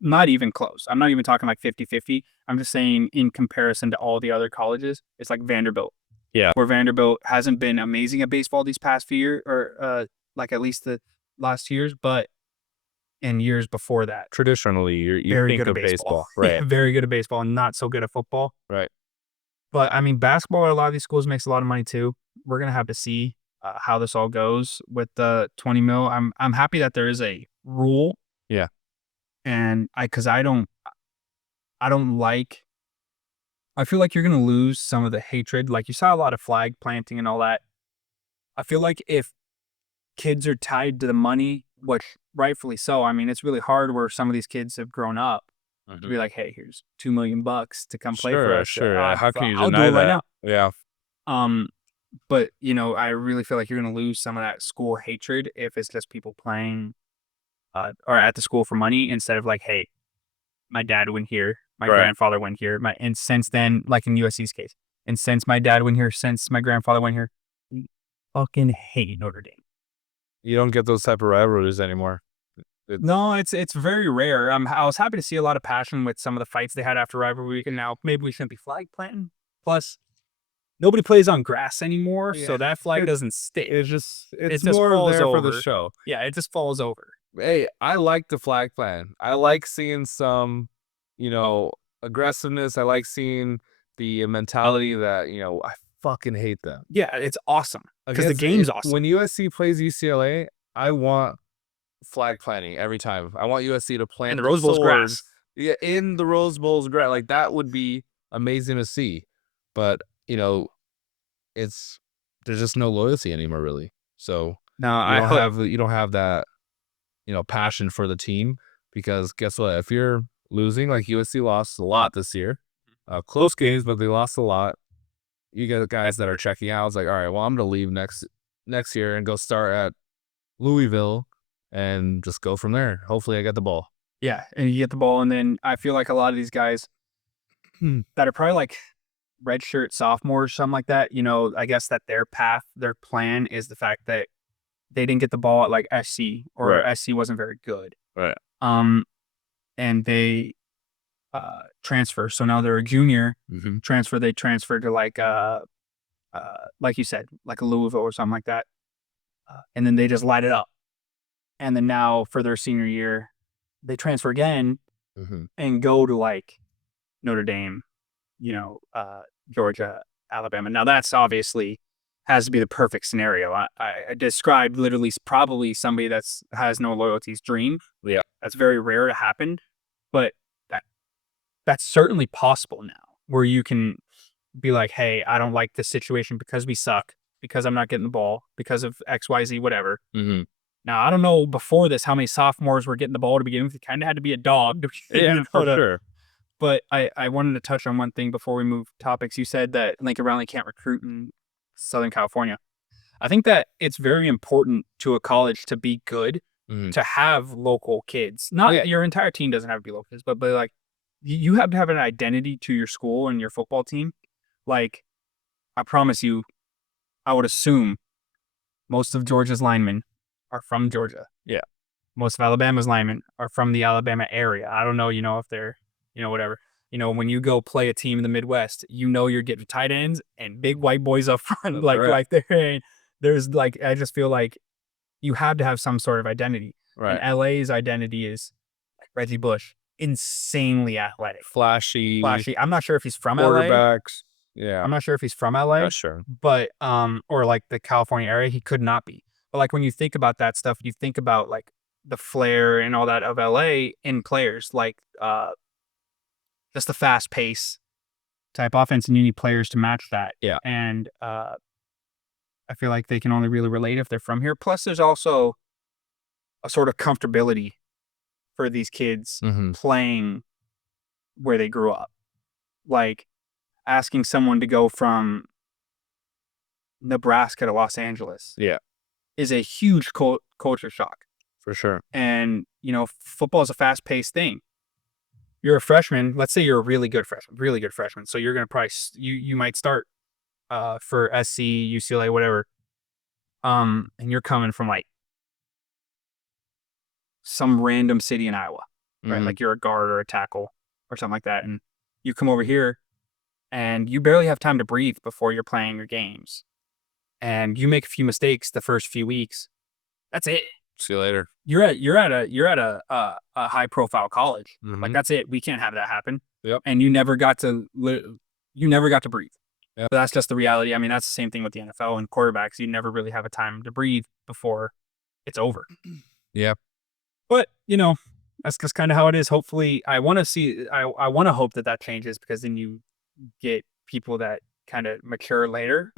not even close. I'm not even talking like 50-50. I'm just saying in comparison to all the other colleges, it's like Vanderbilt. Yeah. Where Vanderbilt hasn't been amazing at baseball these past few years, or like at least the last years, but in years before that. Traditionally, you very think good of at baseball. Right. Very good at baseball and not so good at football. Right. But I mean, basketball at a lot of these schools makes a lot of money too. We're going to have to see how this all goes with the 20 mil. I'm happy that there is a rule. Yeah. And I feel like you're going to lose some of the hatred. Like you saw a lot of flag planting and all that. I feel like if kids are tied to the money, which rightfully so, I mean, it's really hard where some of these kids have grown up to be like, hey, here's $2 million to come play for us. Sure. How can you I'll deny do it that? right now. Yeah. But I really feel like you're going to lose some of that school hatred if it's just people playing or at the school for money instead of like, hey, my dad went here, my grandfather went here, and since then, like in USC's case, and since my dad went here, since my grandfather went here, we fucking hate Notre Dame. You don't get those type of rivalries anymore. No, it's very rare. I was happy to see a lot of passion with some of the fights they had after rivalry week, and now maybe we shouldn't be flag planting. Plus, nobody plays on grass anymore, so that flag doesn't stick. It's just more there for the show. Yeah, it just falls over. Hey, I like the flag plan. I like seeing some, aggressiveness. I like seeing the mentality that, I fucking hate them. Yeah, it's awesome because the game's awesome. When USC plays UCLA, I want flag planting every time. I want USC to plant in the Rose Bowl's grass. Yeah, in the Rose Bowl's grass. Like that would be amazing to see. But, there's just no loyalty anymore, really. So you don't have that, passion for the team because guess what? If you're losing, like USC lost a lot this year, close games, but they lost a lot. You get guys that are checking out. It's like, all right, well, I'm gonna leave next year and go start at Louisville and just go from there. Hopefully, I get the ball. Yeah, and you get the ball, and then I feel like a lot of these guys that are probably like redshirt sophomores, something like that. I guess that their plan is the fact that they didn't get the ball at like SC or SC wasn't very good. Right. And they transfer. So now they're a junior transfer. They transfer to like you said, like a Louisville or something like that. And then they just light it up. And then now for their senior year, they transfer again and go to like Notre Dame, Georgia, Alabama. Now that's obviously has to be the perfect scenario. I described literally probably somebody has no loyalty's dream. Yeah. That's very rare to happen, but that's certainly possible now where you can be like, hey, I don't like this situation because we suck, because I'm not getting the ball, because of XYZ, whatever. Now, I don't know before this how many sophomores were getting the ball to begin with. It kind of had to be a dog. For sure. But I wanted to touch on one thing before we move topics. You said that Lincoln Riley can't recruit in Southern California. I think that it's very important to a college to be good, to have local kids. Not your entire team doesn't have to be local kids, but like you have to have an identity to your school and your football team. Like, I promise you, I would assume most of Georgia's linemen are from Georgia. Yeah. Most of Alabama's linemen are from the Alabama area. I don't know, if they're, whatever. When you go play a team in the Midwest, you're getting tight ends and big white boys up front. There's like, I just feel like you have to have some sort of identity. Right. And LA's identity is like Reggie Bush, insanely athletic, Flashy. I'm not sure if he's from LA. Quarterbacks. Yeah. I'm not sure if he's from LA. That's sure. But or like the California area, he could not be. But like when you think about that stuff, you think about like the flair and all that of LA in players, like just the fast pace type offense, and you need players to match that. Yeah. And I feel like they can only really relate if they're from here. Plus, there's also a sort of comfortability for these kids playing where they grew up. Like asking someone to go from Nebraska to Los Angeles is a huge culture shock. For sure. And, football is a fast-paced thing. You're a freshman. Let's say you're a really good freshman. So you're going to probably, you might start for SC, UCLA, whatever. And you're coming from like some random city in Iowa, right? Like you're a guard or a tackle or something like that. And you come over here and you barely have time to breathe before you're playing your games. And you make a few mistakes the first few weeks. That's it. See you later. You're at a high profile college. Like that's it. We can't have that happen. Yep. And you never got to breathe. Yep. But that's just the reality. I mean, that's the same thing with the NFL and quarterbacks. You never really have a time to breathe before it's over. Yeah. But that's just kind of how it is. Hopefully, I want to hope that changes, because then you get people that kind of mature later.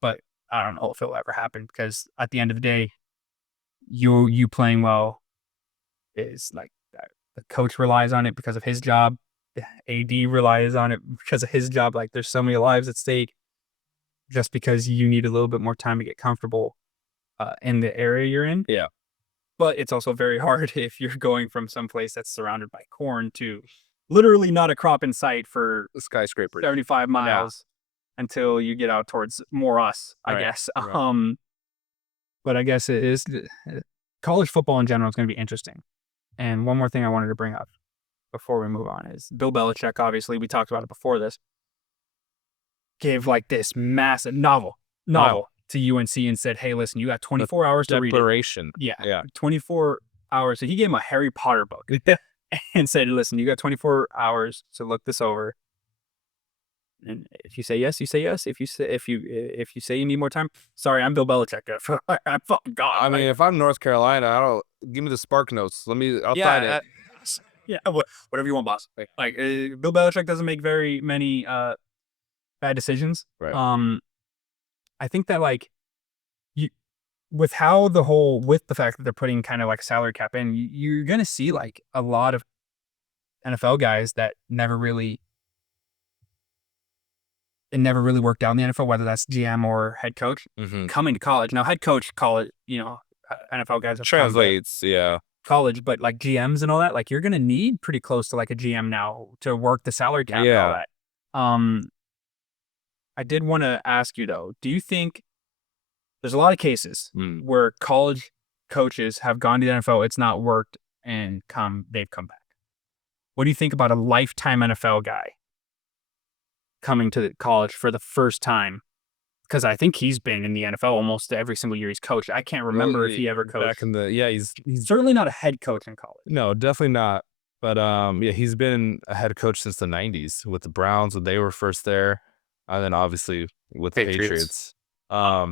But I don't know if it'll ever happen, because at the end of the day, you playing well is like the coach relies on it because of his job. The AD relies on it because of his job. Like there's so many lives at stake just because you need a little bit more time to get comfortable in the area you're in. Yeah. But it's also very hard if you're going from some place that's surrounded by corn to literally not a crop in sight for the skyscraper 75 miles until you get out towards more us, I guess. Right. But I guess it is college football in general is going to be interesting. And one more thing I wanted to bring up before we move on is Bill Belichick, obviously, we talked about it before this, gave like this massive novel to UNC and said, hey, listen, you got 24 hours to read it. Yeah. 24 hours. So he gave him a Harry Potter book and said, listen, you got 24 hours to look this over. And if you say yes, you say yes. If you say you need more time, sorry, I'm Bill Belichick. I'm fucking God. I mean, if I'm North Carolina, give me the Spark Notes. I'll sign it. Whatever you want, boss. Like Bill Belichick doesn't make very many bad decisions. Right. I think that like with the fact that they're putting kind of like salary cap in, you're gonna see like a lot of NFL guys that never really worked out in the NFL, whether that's GM or head coach, coming to college. Now, head coach, NFL guys have translates, college, but like GMs and all that, like you're gonna need pretty close to like a GM now to work the salary cap and all that. I did want to ask you though, do you think there's a lot of cases where college coaches have gone to the NFL, it's not worked, and they've come back? What do you think about a lifetime NFL guy coming to college for the first time? Because I think he's been in the NFL almost every single year he's coached. I can't remember if he ever coached. He's certainly not a head coach in college. No, definitely not. But he's been a head coach since the 90s with the Browns when they were first there, and then obviously with the Patriots. I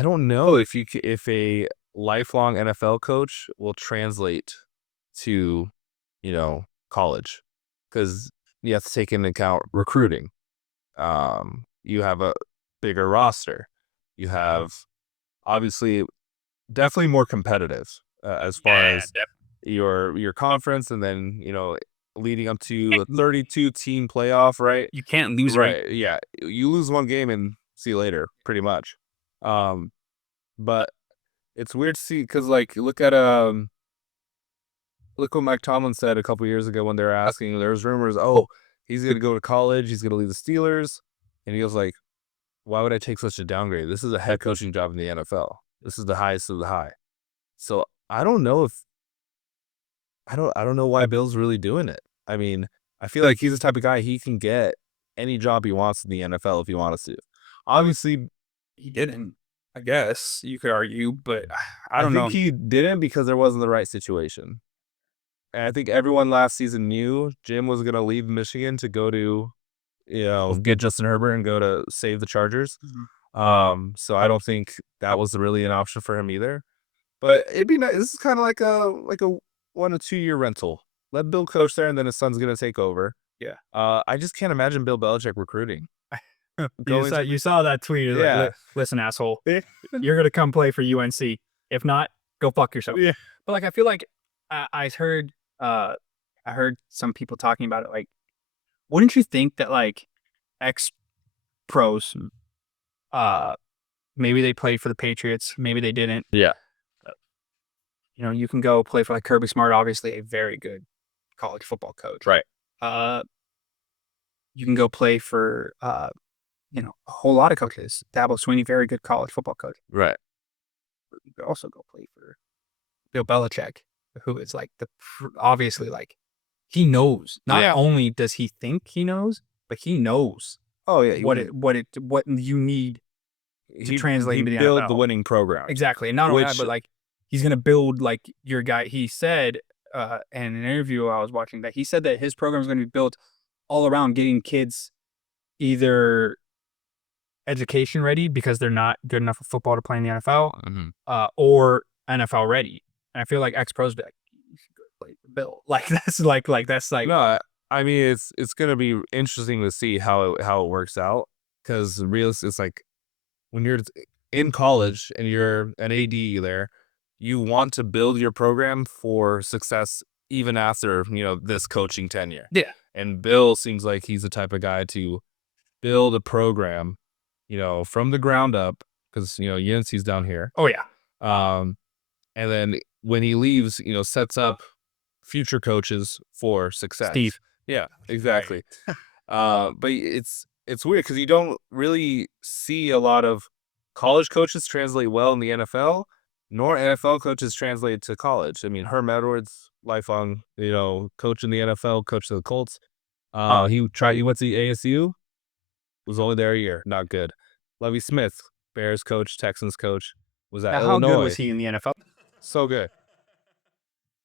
don't know if a lifelong NFL coach will translate to, college, because you have to take into account recruiting. You have a bigger roster. You have obviously definitely more competitive as far as your conference, and then leading up to a 32 team playoff, right? You can't lose, right? Yeah, you lose one game and see you later, pretty much. But it's weird to see, because like look at Look what Mike Tomlin said a couple years ago when they were asking. There was rumors, he's going to go to college. He's going to leave the Steelers. And he was like, why would I take such a downgrade? This is a head coaching job in the NFL. This is the highest of the high. So I don't know I don't know why Bill's really doing it. I mean, I feel like he's the type of guy, he can get any job he wants in the NFL if he wants to. Obviously, He didn't, I guess you could argue, but I don't know. think he didn't because there wasn't the right situation. And I think everyone last season knew Jim was going to leave Michigan to go to, get Justin Herbert and go to save the Chargers. So I don't think that was really an option for him either. But it'd be nice. This is kind of like a 1 to 2 year rental. Let Bill coach there, and then his son's going to take over. Yeah. I just can't imagine Bill Belichick recruiting. You saw that tweet. It's Yeah. like, listen, asshole, you're gonna come play for UNC. If not, go fuck yourself. Yeah. But like, I feel like I heard some people talking about it. Like, wouldn't you think that like ex pros, maybe they played for the Patriots, maybe they didn't. Yeah. You can go play for like Kirby Smart, obviously a very good college football coach. Right. You can go play for a whole lot of coaches. Dabo Swinney, very good college football coach. Right. You could also go play for Bill Belichick, who is like obviously like he knows. Not only does he think he knows, but he knows. Oh yeah. What you need to translate into the build NFL. the winning program. Exactly, and not only that, but like he's gonna build like your guy. He said in an interview I was watching that he said that his program is going to be built all around getting kids either education ready because they're not good enough for football to play in the NFL, or NFL ready. And I feel like ex-pros be like, you should go play for Bill. Like that's like No, I mean it's gonna be interesting to see how it works out, because it's like when you're in college and you're an AD there, you want to build your program for success even after this coaching tenure. Yeah. And Bill seems like he's the type of guy to build a program, from the ground up, because UNC's down here. Oh yeah. And then when he leaves, sets up future coaches for success. Steve. Yeah, exactly. But it's weird because you don't really see a lot of college coaches translate well in the NFL, nor NFL coaches translate to college. I mean, Herm Edwards, lifelong, coach in the NFL, coach of the Colts. He went to ASU, was only there a year, not good. Lovie Smith, Bears coach, Texans coach, was at Illinois. How good was he in the NFL? So good.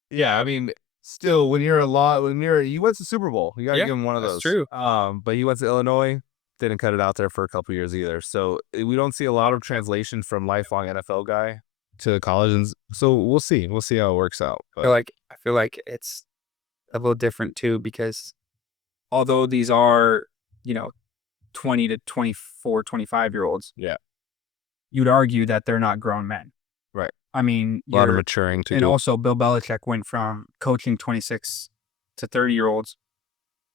Yeah, I mean, still, you went to Super Bowl. You got to give him one of those. That's true. But he went to Illinois, didn't cut it out there for a couple years either. So we don't see a lot of translation from lifelong NFL guy to college, and so we'll see. We'll see how it works out. But I feel like it's a little different too, because although these are 20 to 24, 25-year-olds, yeah, you'd argue that they're not grown men. Right. I mean, a lot of maturing to and do. Also Bill Belichick went from coaching 26 to 30-year-olds,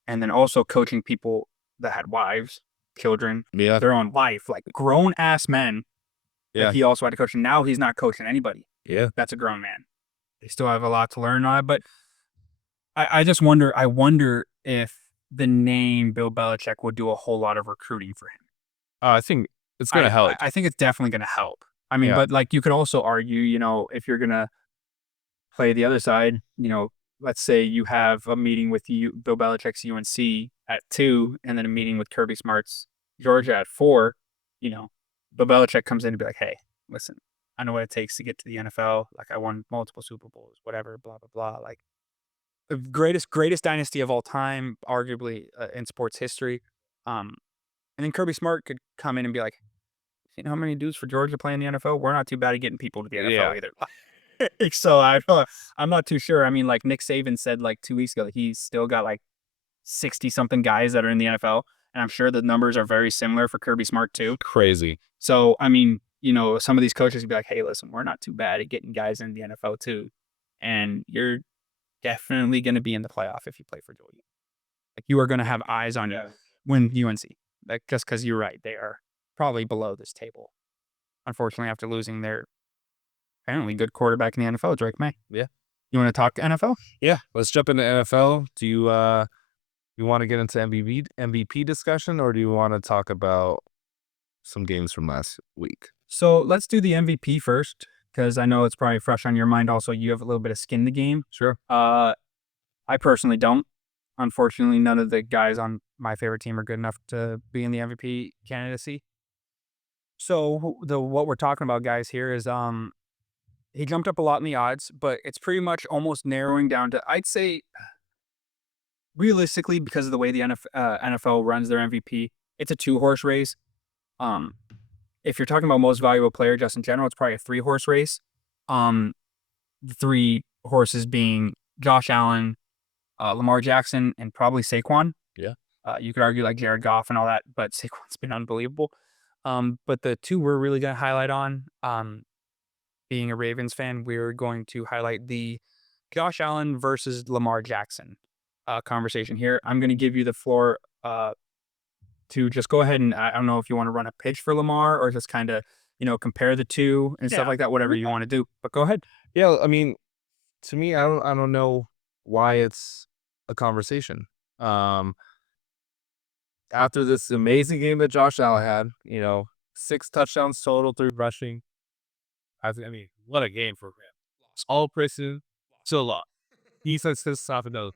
and then also coaching people that had wives, children, their own life, like grown ass men. Yeah. That he also had to coach, and now he's not coaching anybody. Yeah. That's a grown man. They still have a lot to learn on it, but I just wonder. I wonder if the name Bill Belichick would do a whole lot of recruiting for him. I think it's going to help. I think it's definitely going to help. I mean, but like you could also argue, if you're going to play the other side, let's say you have a meeting with Bill Belichick's UNC at 2, and then a meeting with Kirby Smart's Georgia at 4, Bill Belichick comes in and be like, hey, listen, I know what it takes to get to the NFL. Like, I won multiple Super Bowls, whatever, blah, blah, blah. Like, the greatest dynasty of all time, arguably, in sports history. And then Kirby Smart could come in and be like, you know how many dudes for Georgia play in the NFL? We're not too bad at getting people to the NFL either. So I'm not too sure. I mean, like Nick Saban said like 2 weeks ago, he's still got like 60-something guys that are in the NFL. And I'm sure the numbers are very similar for Kirby Smart too. Crazy. So, I mean, some of these coaches would be like, hey, listen, we're not too bad at getting guys in the NFL too. And you're definitely going to be in the playoff if you play for Georgia. Like, you are going to have eyes on you when UNC. Like, just because you're right, they are probably below this table. Unfortunately, after losing their apparently good quarterback in the NFL, Drake May. Yeah. You want to talk NFL? Yeah, let's jump into NFL. Do you want to get into MVP discussion, or do you want to talk about some games from last week? So let's do the MVP first, because I know it's probably fresh on your mind. Also, you have a little bit of skin in the game. Sure. I personally don't. Unfortunately, none of the guys on my favorite team are good enough to be in the MVP candidacy. So what we're talking about, guys, here is he jumped up a lot in the odds, but it's pretty much almost narrowing down to, I'd say, realistically, because of the way the NFL runs their MVP, it's a 2-horse race. If you're talking about most valuable player just in general, it's probably a 3-horse race. The 3 horses being Josh Allen, Lamar Jackson, and probably Saquon. Yeah. You could argue like Jared Goff and all that, but Saquon's been unbelievable. But the 2 we're really going to highlight on, being a Ravens fan, we're going to highlight the Josh Allen versus Lamar Jackson conversation here. I'm going to give you the floor to just go ahead and, I don't know if you want to run a pitch for Lamar or just kind of, compare the 2 and stuff like that, whatever you want to do. But go ahead. Yeah, I mean, to me, I don't know why it's a conversation. After this amazing game that Josh Allen had, 6 touchdowns total, 3 rushing. I mean, what a game for him. All prison, so a lot. Defense just off of those.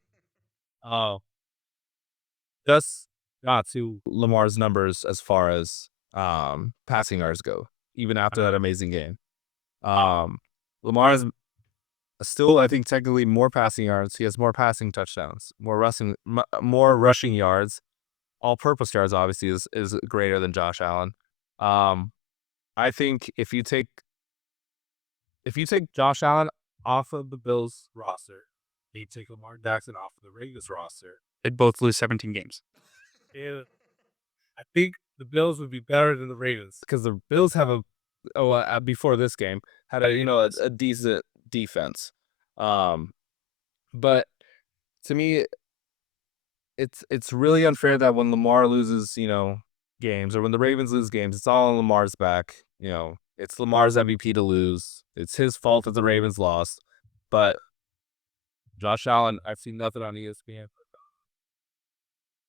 Just got to Lamar's numbers as far as passing yards go, even after that amazing game. Lamar's still, I think, technically more passing yards. He has more passing touchdowns, more rushing yards. All-purpose yards, obviously, is greater than Josh Allen. I think if you take Josh Allen off of the Bills roster, you take Lamar Jackson off of the Ravens roster, They'd both lose 17 games. and I think the Bills would be better than the Ravens because the Bills have before this game had a decent defense. But to me, it's really unfair that when Lamar loses, games, or when the Ravens lose games, it's all on Lamar's back. It's Lamar's MVP to lose. It's his fault that the Ravens lost. But Josh Allen, I've seen nothing on ESPN.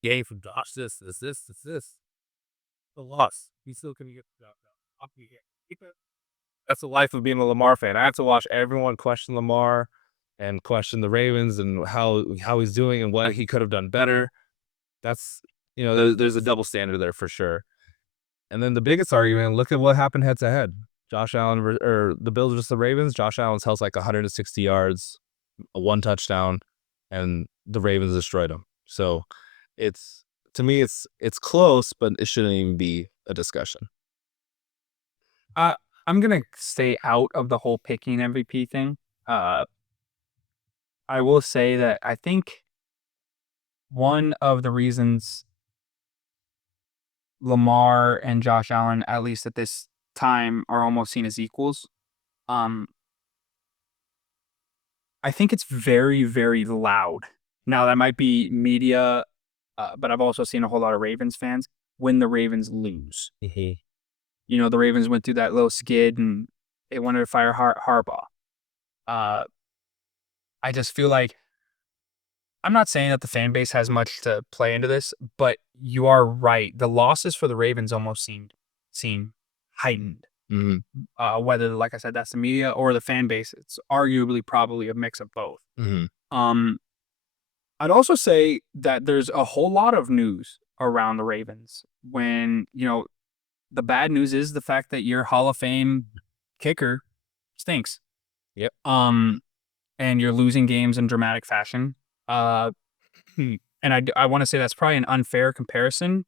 Game from Josh, this. The loss. He still couldn't get the job done. That's the life of being a Lamar fan. I have to watch everyone question Lamar and question the Ravens and how he's doing and what he could have done better. That's, there's a double standard there for sure. And then the biggest argument, look at what happened head to head. Josh Allen or the Bills versus the Ravens. Josh Allen's held like 160 yards, 1 touchdown, and the Ravens destroyed him. So to me, it's close, but it shouldn't even be a discussion. I'm going to stay out of the whole picking MVP thing. I will say that I think one of the reasons Lamar and Josh Allen, at least at this time, are almost seen as equals, I think it's very, very loud. Now, that might be media, but I've also seen a whole lot of Ravens fans when the Ravens lose. Mm-hmm. The Ravens went through that little skid and they wanted to fire Harbaugh. I just feel like, I'm not saying that the fan base has much to play into this, but you are right. The losses for the Ravens almost seem heightened. Mm-hmm. Whether, like I said, that's the media or the fan base, it's arguably probably a mix of both. Mm-hmm. I'd also say that there's a whole lot of news around the Ravens when, the bad news is the fact that your Hall of Fame kicker stinks. Yep. And you're losing games in dramatic fashion. And I want to say that's probably an unfair comparison.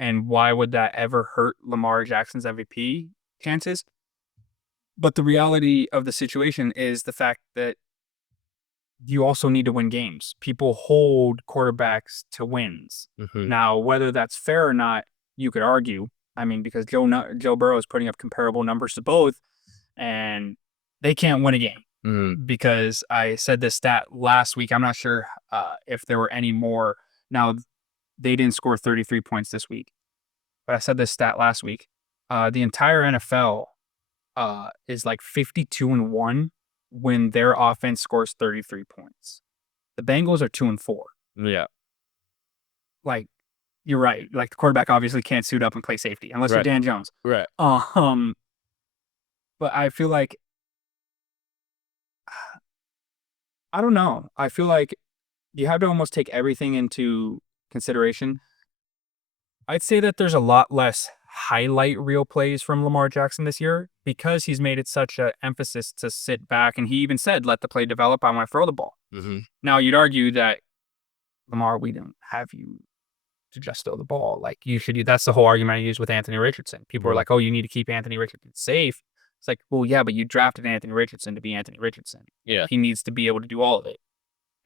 And why would that ever hurt Lamar Jackson's MVP chances? But the reality of the situation is the fact that you also need to win games. People hold quarterbacks to wins. Mm-hmm. Now, whether that's fair or not, you could argue. I mean, because Joe Burrow is putting up comparable numbers to both, and they can't win a game. Mm-hmm. Because I said this stat last week. I'm not sure if there were any more. Now, they didn't score 33 points this week, but I said this stat last week. The entire NFL is like 52-1 when their offense scores 33 points. The Bengals are 2-4. Yeah. Like, you're right. Like, the quarterback obviously can't suit up and play safety unless you're Right. Dan Jones. Right. But I feel like I don't know. I feel like you have to almost take everything into consideration. I'd say that there's a lot less highlight reel plays from Lamar Jackson this year because he's made it such an emphasis to sit back. And he even said, let the play develop. I want to throw the ball. Mm-hmm. Now, you'd argue that, Lamar, we don't have you to just throw the ball. Like, you should. That's the whole argument I use with Anthony Richardson. People are like, oh, you need to keep Anthony Richardson safe. It's like, well, yeah, but you drafted Anthony Richardson to be Anthony Richardson. Yeah. He needs to be able to do all of it.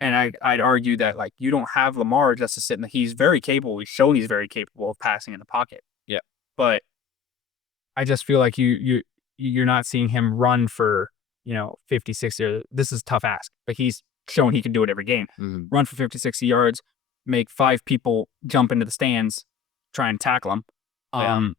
And I'd argue that, like, you don't have Lamar just to sit in the. He's very capable. He's shown he's very capable of passing in the pocket. Yeah. But I just feel like you're not seeing him run for 50, 60. This is a tough ask, but he's shown he can do it every game. Mm-hmm. Run for 50, 60 yards, make 5 people jump into the stands, try and tackle him. Yeah.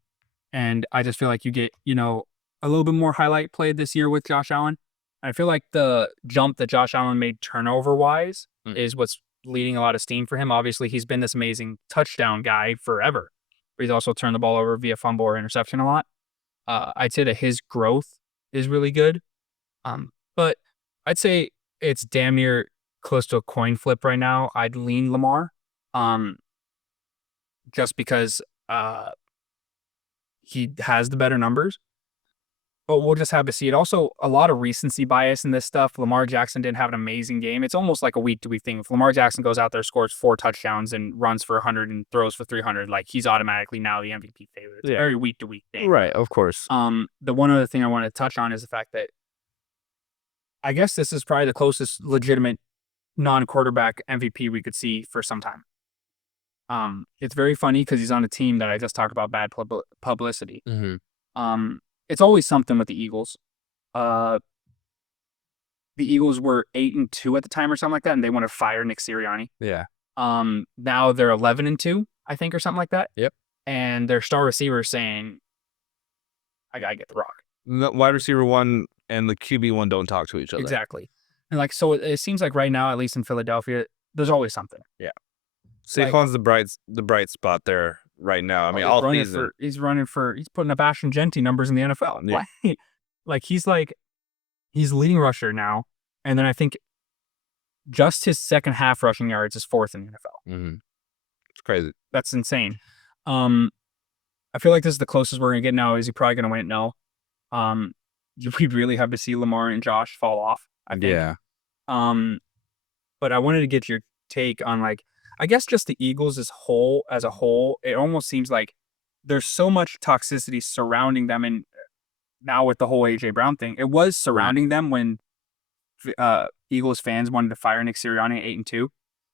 And I just feel like you get a little bit more highlight played this year with Josh Allen. I feel like the jump that Josh Allen made turnover-wise is what's leading a lot of steam for him. Obviously, he's been this amazing touchdown guy forever, but he's also turned the ball over via fumble or interception a lot. I'd say that his growth is really good. But I'd say it's damn near close to a coin flip right now. I'd lean Lamar, just because he has the better numbers. But we'll just have to see it. Also, a lot of recency bias in this stuff. Lamar Jackson didn't have an amazing game. It's almost like a week-to-week thing. If Lamar Jackson goes out there, scores 4 touchdowns, and runs for 100 and throws for 300, like, he's automatically now the MVP favorite. It's a very week-to-week thing. Right, of course. The one other thing I want to touch on is the fact that I guess this is probably the closest legitimate non-quarterback MVP we could see for some time. It's very funny because he's on a team that I just talked about bad publicity. Mm-hmm. It's always something with the Eagles. The Eagles were 8-2 at the time or something like that, and they want to fire Nick Sirianni. Yeah. Now they're 11-2, I think, or something like that. Yep. And their star receiver is saying, I gotta get the rock. The wide receiver 1 and the QB 1 don't talk to each other. Exactly. And like, so it seems like right now, at least in Philadelphia, there's always something. Yeah. Saquon's the bright spot there right now. I mean, all season. He's putting up Ashton Genty numbers in the NFL. Yeah. Like he's leading rusher now. And then I think just his second half rushing yards is 4th in the NFL. Mm-hmm. It's crazy. That's insane. I feel like this is the closest we're going to get now. Is he probably going to win? No. We really have to see Lamar and Josh fall off, I think. Yeah. But I wanted to get your take on, like, I guess just the Eagles as a whole. It almost seems like there's so much toxicity surrounding them, and now with the whole AJ Brown thing, it was surrounding them when Eagles fans wanted to fire Nick Sirianni at 8-2,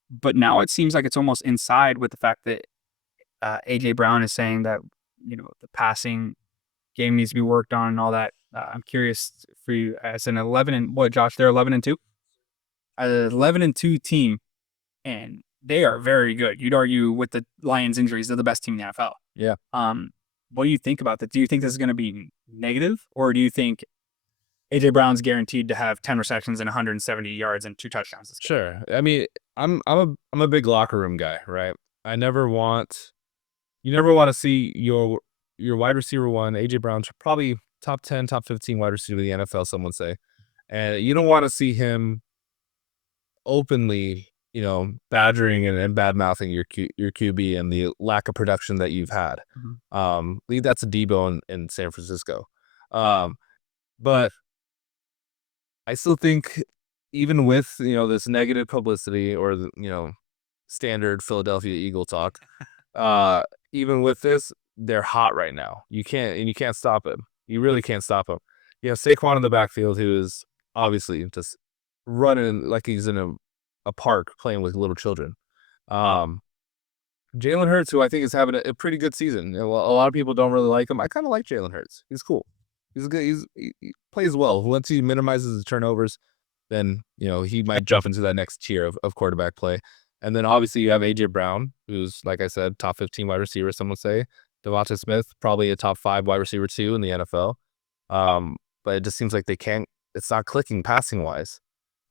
but now it seems like it's almost inside with the fact that AJ Brown is saying that the passing game needs to be worked on and all that. I'm curious for you as an 11 Josh? They're 11-2, an 11-2 team, and they are very good. You'd argue with the Lions injuries, they're the best team in the NFL. Yeah. What do you think about that? Do you think this is going to be negative, or do you think AJ Brown's guaranteed to have 10 receptions and 170 yards and 2 touchdowns this game? Sure. I mean, I'm a big locker room guy, right? You never want to see your wide receiver 1, AJ Brown's probably top 10, top 15 wide receiver of the NFL, some would say. And you don't want to see him openly, badgering and bad-mouthing your QB and the lack of production that you've had. Mm-hmm. Leave that to Debo in San Francisco. But I still think even with, this negative publicity or the, standard Philadelphia Eagle talk, even with this, they're hot right now. You can't stop him. You really can't stop him. You have Saquon in the backfield, who is obviously just running like he's in a park playing with little children. Jalen Hurts, who I think is having a pretty good season. A lot of people don't really like him. I kind of like Jalen Hurts. He's cool. He's good. He plays well. Once he minimizes the turnovers, then he might jump into that next tier of quarterback play. And then obviously you have AJ Brown, who's, like I said, top 15 wide receiver, some would say. Devonta Smith, probably a top 5 wide receiver 2 in the NFL. But it just seems like they can't it's not clicking passing wise.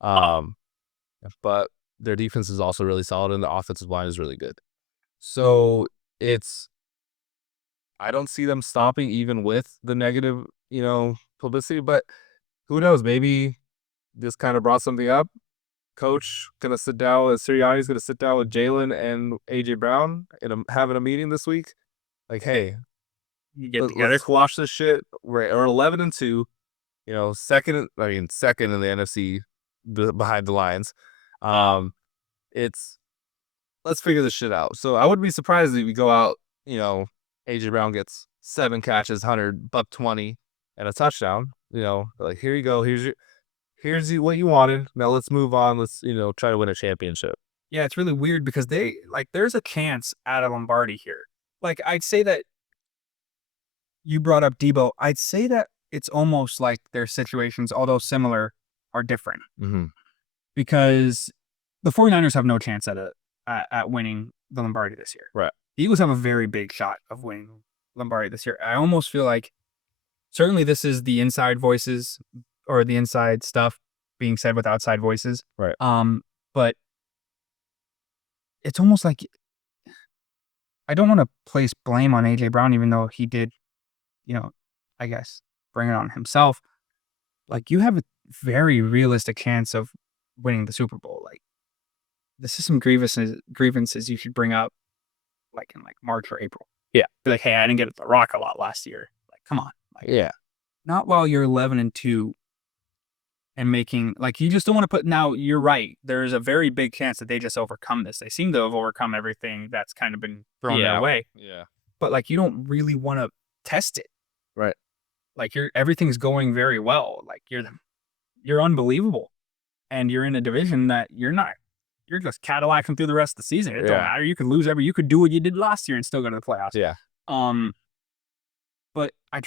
But their defense is also really solid and the offensive line is really good. So I don't see them stopping even with the negative, publicity, but who knows? Maybe this kind of brought something up. Coach gonna sit down with Sirianni's gonna sit down with Jalen and AJ Brown and having a meeting this week. Like, hey, You get together. let's watch this shit. We're 11-2. Second in the NFC behind the Lions. Let's figure this shit out. So I wouldn't be surprised if we go out. AJ Brown gets 7 catches, 100, $120, and a touchdown. Like, here you go. Here's what you wanted. Now let's move on. Let's try to win a championship. Yeah, it's really weird because there's a chance at a Lombardi here. Like, I'd say that you brought up Debo. I'd say that it's almost like their situations, although similar, are different. Mm-hmm. Because the 49ers have no chance at winning the Lombardi this year. Right. The Eagles have a very big shot of winning Lombardi this year. I almost feel like certainly this is the inside voices or the inside stuff being said with outside voices. Right. But it's almost like I don't want to place blame on AJ Brown, even though he did, I guess bring it on himself. Like, you have a very realistic chance of winning the Super Bowl. Like, this is some grievances you should bring up, like in March or April. Yeah. Be like, hey, I didn't get the rock a lot last year. Like, come on. Like, yeah. Not while you're 11-2 and making, like, you just don't want to put, now you're right. There's a very big chance that they just overcome this. They seem to have overcome everything that's kind of been thrown their way. Yeah. But like, you don't really want to test it. Right. Like, everything's going very well. Like, you're unbelievable. And you're in a division that you're just Cadillacing through the rest of the season. It don't matter. You could lose you could do what you did last year and still go to the playoffs. Yeah. But I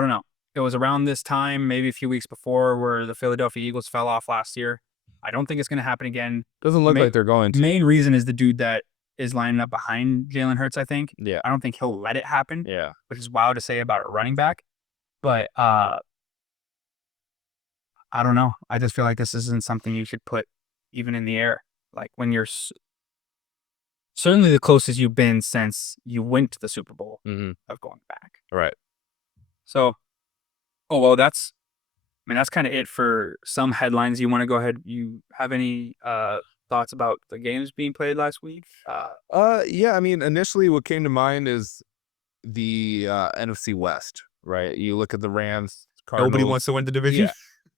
don't know. It was around this time, maybe a few weeks before, where the Philadelphia Eagles fell off last year. I don't think it's going to happen again. Doesn't look like they're going to. Main reason is the dude that is lining up behind Jalen Hurts, I think. Yeah. I don't think he'll let it happen. Yeah. Which is wild to say about a running back. But I don't know. I just feel like this isn't something you should put even in the air. Like, when you're certainly the closest you've been since you went to the Super Bowl of going back. Right. So, that's kind of it for some headlines. You want to go ahead? You have any thoughts about the games being played last week? Yeah. Initially what came to mind is the NFC West, right? You look at the Rams, Cardinals. Nobody wants to win the division. Yeah.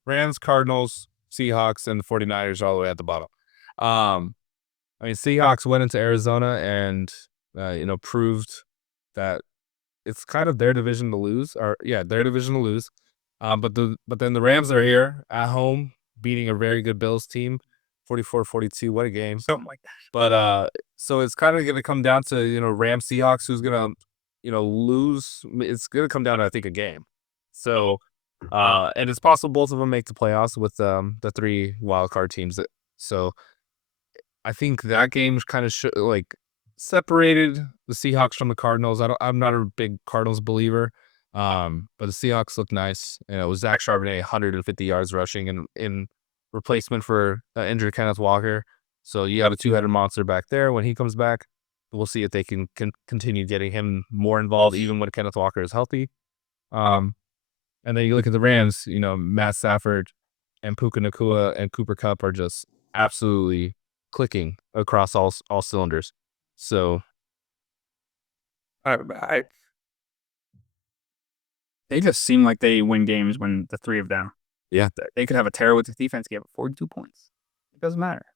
Rams, Cardinals, Seahawks, and the 49ers all the way at the bottom. Seahawks went into Arizona and, proved that it's kind of their division to lose. Their division to lose. But then the Rams are here at home, beating a very good Bills team, 44-42. What a game. Something like that. But so it's kind of going to come down to, Rams, Seahawks, who's going to, lose. It's going to come down to, I think, a game. So, and it's possible both of them make the playoffs with the 3 wildcard teams. So I think that game kind of separated the Seahawks from the Cardinals. I'm not a big Cardinals believer. But the Seahawks look nice. It was Zach Charbonnet, 150 yards rushing in replacement for injured Kenneth Walker. So you have a 2-headed monster back there. When he comes back, we'll see if they can continue getting him more involved, even when Kenneth Walker is healthy. And then you look at the Rams, Matt Stafford and Puka Nacua and Cooper Kupp are just absolutely clicking across all cylinders. So they just seem like they win games when the 3 of them. Yeah. They could have a tear with the defense, gave up 42 points. It doesn't matter.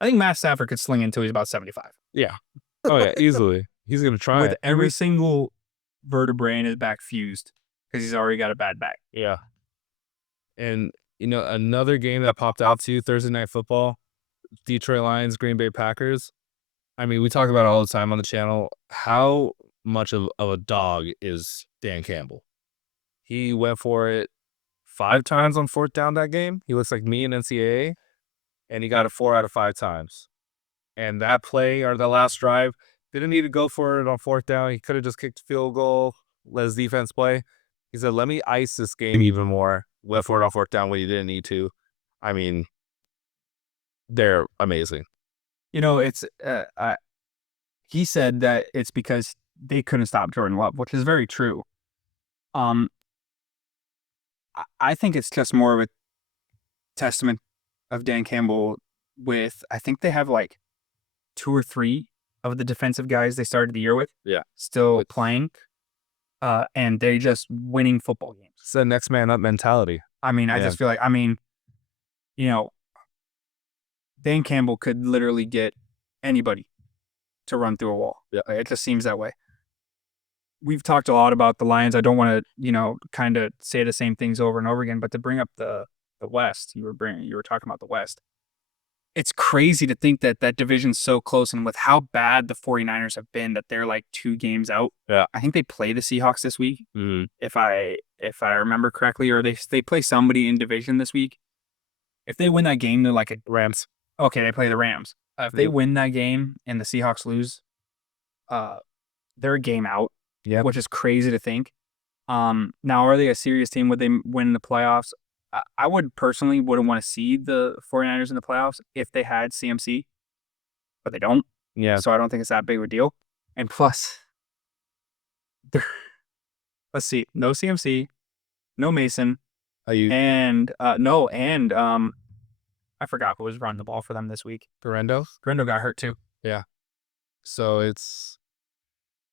I think Matt Stafford could sling until he's about 75. Yeah. Oh, yeah, easily. He's going to try with it. every single vertebrae in his back fused because he's already got a bad back. Yeah. And, another game that popped out to you, Thursday Night Football, Detroit Lions, Green Bay Packers. We talk about it all the time on the channel. How much of a dog is Dan Campbell? He went for it 5 times on 4th down that game. He looks like me in NCAA, and he got it 4 out of 5 times. And that play, or the last drive, didn't need to go for it on 4th down. He could have just kicked a field goal, let his defense play. He said, "Let me ice this game even more. Left word off, work down when you didn't need to." I mean, they're amazing. It's he said that it's because they couldn't stop Jordan Love, which is very true. I think it's just more of a testament of Dan Campbell with, I think they have like 2 or 3 of the defensive guys they started the year with. Yeah. Still playing. And they're just winning football games. It's the next man up mentality. I mean, I just feel like, Dan Campbell could literally get anybody to run through a wall. Yeah. Like, it just seems that way. We've talked a lot about the Lions. I don't want to, kind of say the same things over and over again, but to bring up the West, you were talking about the West. It's crazy to think that that division's so close, and with how bad the 49ers have been, that they're like 2 games out. Yeah. I think they play the Seahawks this week, if I remember correctly, or they play somebody in division this week. If they win that game, they're like Rams. Okay, they play the Rams. If they win that game and the Seahawks lose, they're a game out, which is crazy to think. Now, are they a serious team? Would they win the playoffs? I wouldn't want to see the 49ers in the playoffs if they had CMC, but they don't. Yeah. So I don't think it's that big of a deal. And plus, let's see, no CMC, no Mason, and I forgot who was running the ball for them this week. Guerrero got hurt too. Yeah. So it's.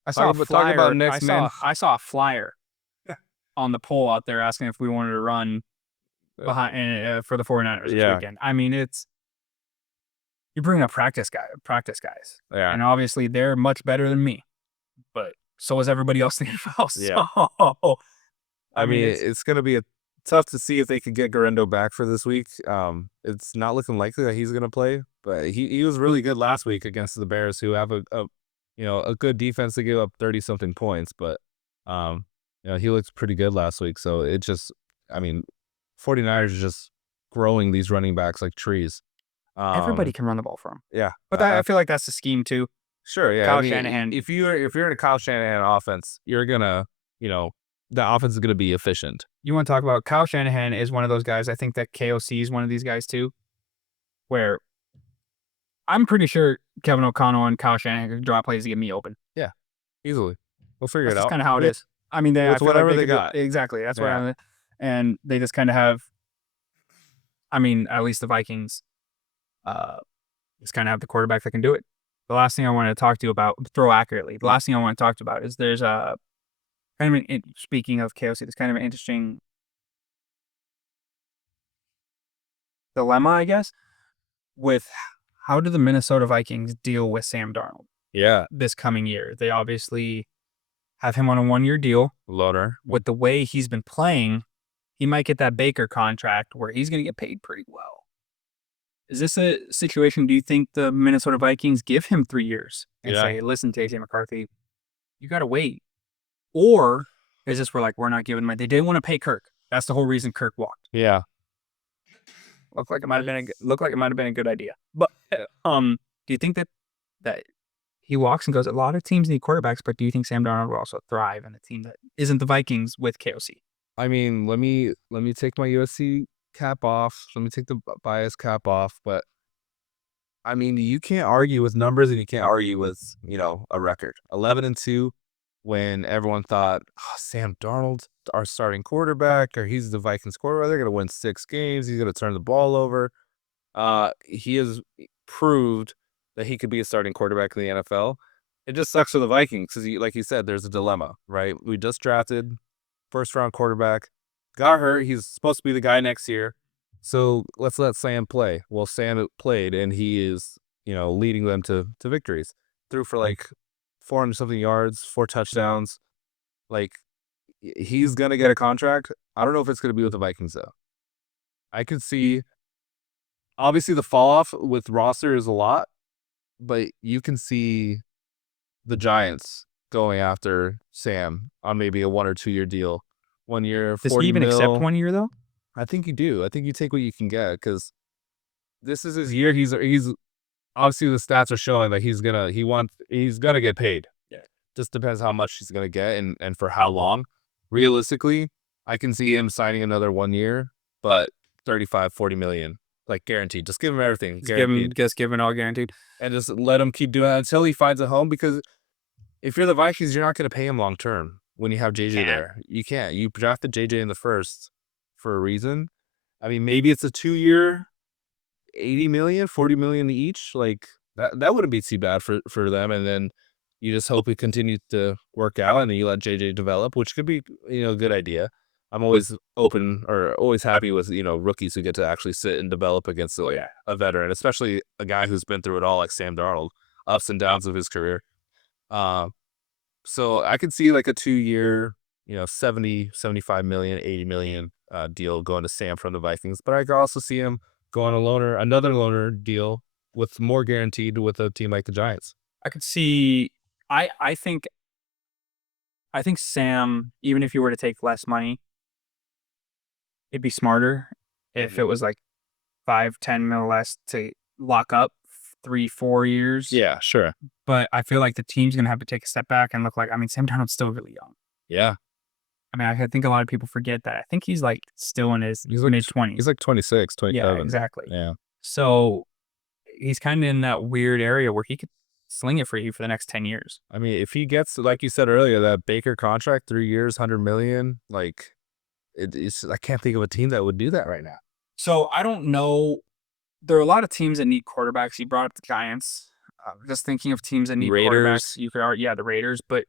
I saw a flyer. Talking about next man. I saw a flyer on the pole out there asking if we wanted to run behind for the 49ers this weekend. I mean, you bring up practice guys. Yeah. And obviously they're much better than me, but so is everybody else in the NFL. So, I mean, it's going to be tough to see if they can get Guerrero back for this week. It's not looking likely that he's going to play, but he was really good last week against the Bears, who have a good defense to give up 30-something points, but he looked pretty good last week. So it just, 49ers are just growing these running backs like trees. Everybody can run the ball for him. Yeah. But I feel like that's the scheme too. Sure, yeah. Kyle Shanahan. If you're in a Kyle Shanahan offense, you're gonna, the offense is gonna be efficient. You want to talk about Kyle Shanahan is one of those guys. I think that KOC is one of these guys too, where I'm pretty sure Kevin O'Connell and Kyle Shanahan can draw plays to get me open. Yeah, easily. We'll figure it out. That's kind of how it is. I mean, with whatever they got. Exactly. That's what and they just kind of have. At least the Vikings, just kind of have the quarterback that can do it. The last thing I want to talk to you about, throw accurately. The last thing I want to talk about is there's a kind of speaking of KOC, there's kind of an interesting dilemma, I guess, with how do the Minnesota Vikings deal with Sam Darnold? Yeah, this coming year, they obviously have him on a 1-year deal. Loader. With the way he's been playing, he might get that Baker contract where he's going to get paid pretty well. Is this a situation, do you think the Minnesota Vikings give him 3 years and say, listen, J.J. McCarthy, you got to wait? Or is this where, we're not giving him, they didn't want to pay Kirk. That's the whole reason Kirk walked. Yeah. Looked like it might have been a good idea. But do you think that he walks and goes, a lot of teams need quarterbacks, but do you think Sam Darnold will also thrive in a team that isn't the Vikings with KOC? Let me take my USC cap off. Let me take the bias cap off. But you can't argue with numbers, and you can't argue with a record. 11-2, when everyone thought, Sam Darnold, our starting quarterback, or he's the Vikings quarterback, they're gonna win 6 games. He's gonna turn the ball over. He has proved that he could be a starting quarterback in the NFL. It just sucks for the Vikings because, like you said, there's a dilemma, right? We just drafted first-round quarterback, got hurt. He's supposed to be the guy next year. So let's let Sam play. Well, Sam played, and he is, leading them to victories. Threw for 400-something yards, 4 touchdowns. He's going to get a contract. I don't know if it's going to be with the Vikings, though. I could see, obviously, the fall-off with roster is a lot, but you can see the Giants going after Sam on maybe a 1 or 2 year deal. 1 year, 40 Does he even accept 1 year, though? I think you do. I think you take what you can get, because this is his year. He's obviously, the stats are showing that he's gonna get paid. Yeah. Just depends how much he's gonna get and for how long. realistically, I can see him signing another 1 year, but 35, 40 million, like guaranteed. Just give him everything, guaranteed. Just give it all guaranteed. And just let him keep doing it until he finds a home, because if you're the Vikings, you're not going to pay him long term when you have JJ there. You can't. You drafted JJ in the first for a reason. I mean, maybe it's a 2-year, 80 million, 40 million each. Like that wouldn't be too bad for them. And then you just hope it continues to work out, and then you let JJ develop, which could be, a good idea. I'm always open, or always happy with, rookies who get to actually sit and develop against a veteran, especially a guy who's been through it all, like Sam Darnold, ups and downs of his career. So I could see like a 2-year, 70, 75 million, 80 million deal going to Sam from the Vikings. But I could also see him going another loaner deal with more guaranteed with a team like the Giants. I could see. I think Sam, even if you were to take less money, it'd be smarter if it was like 5-10 mil less to lock up 3-4 years. Yeah, sure. But I feel like the team's gonna have to take a step back and look like. I mean, Sam Darnold's still really young. Yeah. I mean, I think a lot of people forget that. I think he's like still in his mid-20s. He's like 26, 27. Yeah, exactly. Yeah. So he's kind of in that weird area where he could sling it for you for the next 10 years. I mean, if he gets, like you said earlier, that Baker contract, 3 years, 100 million, like it's, I can't think of a team that would do that right now. So I don't know. There are a lot of teams that need quarterbacks. You brought up the Giants. Just thinking of teams that need quarterbacks. You could, the Raiders, but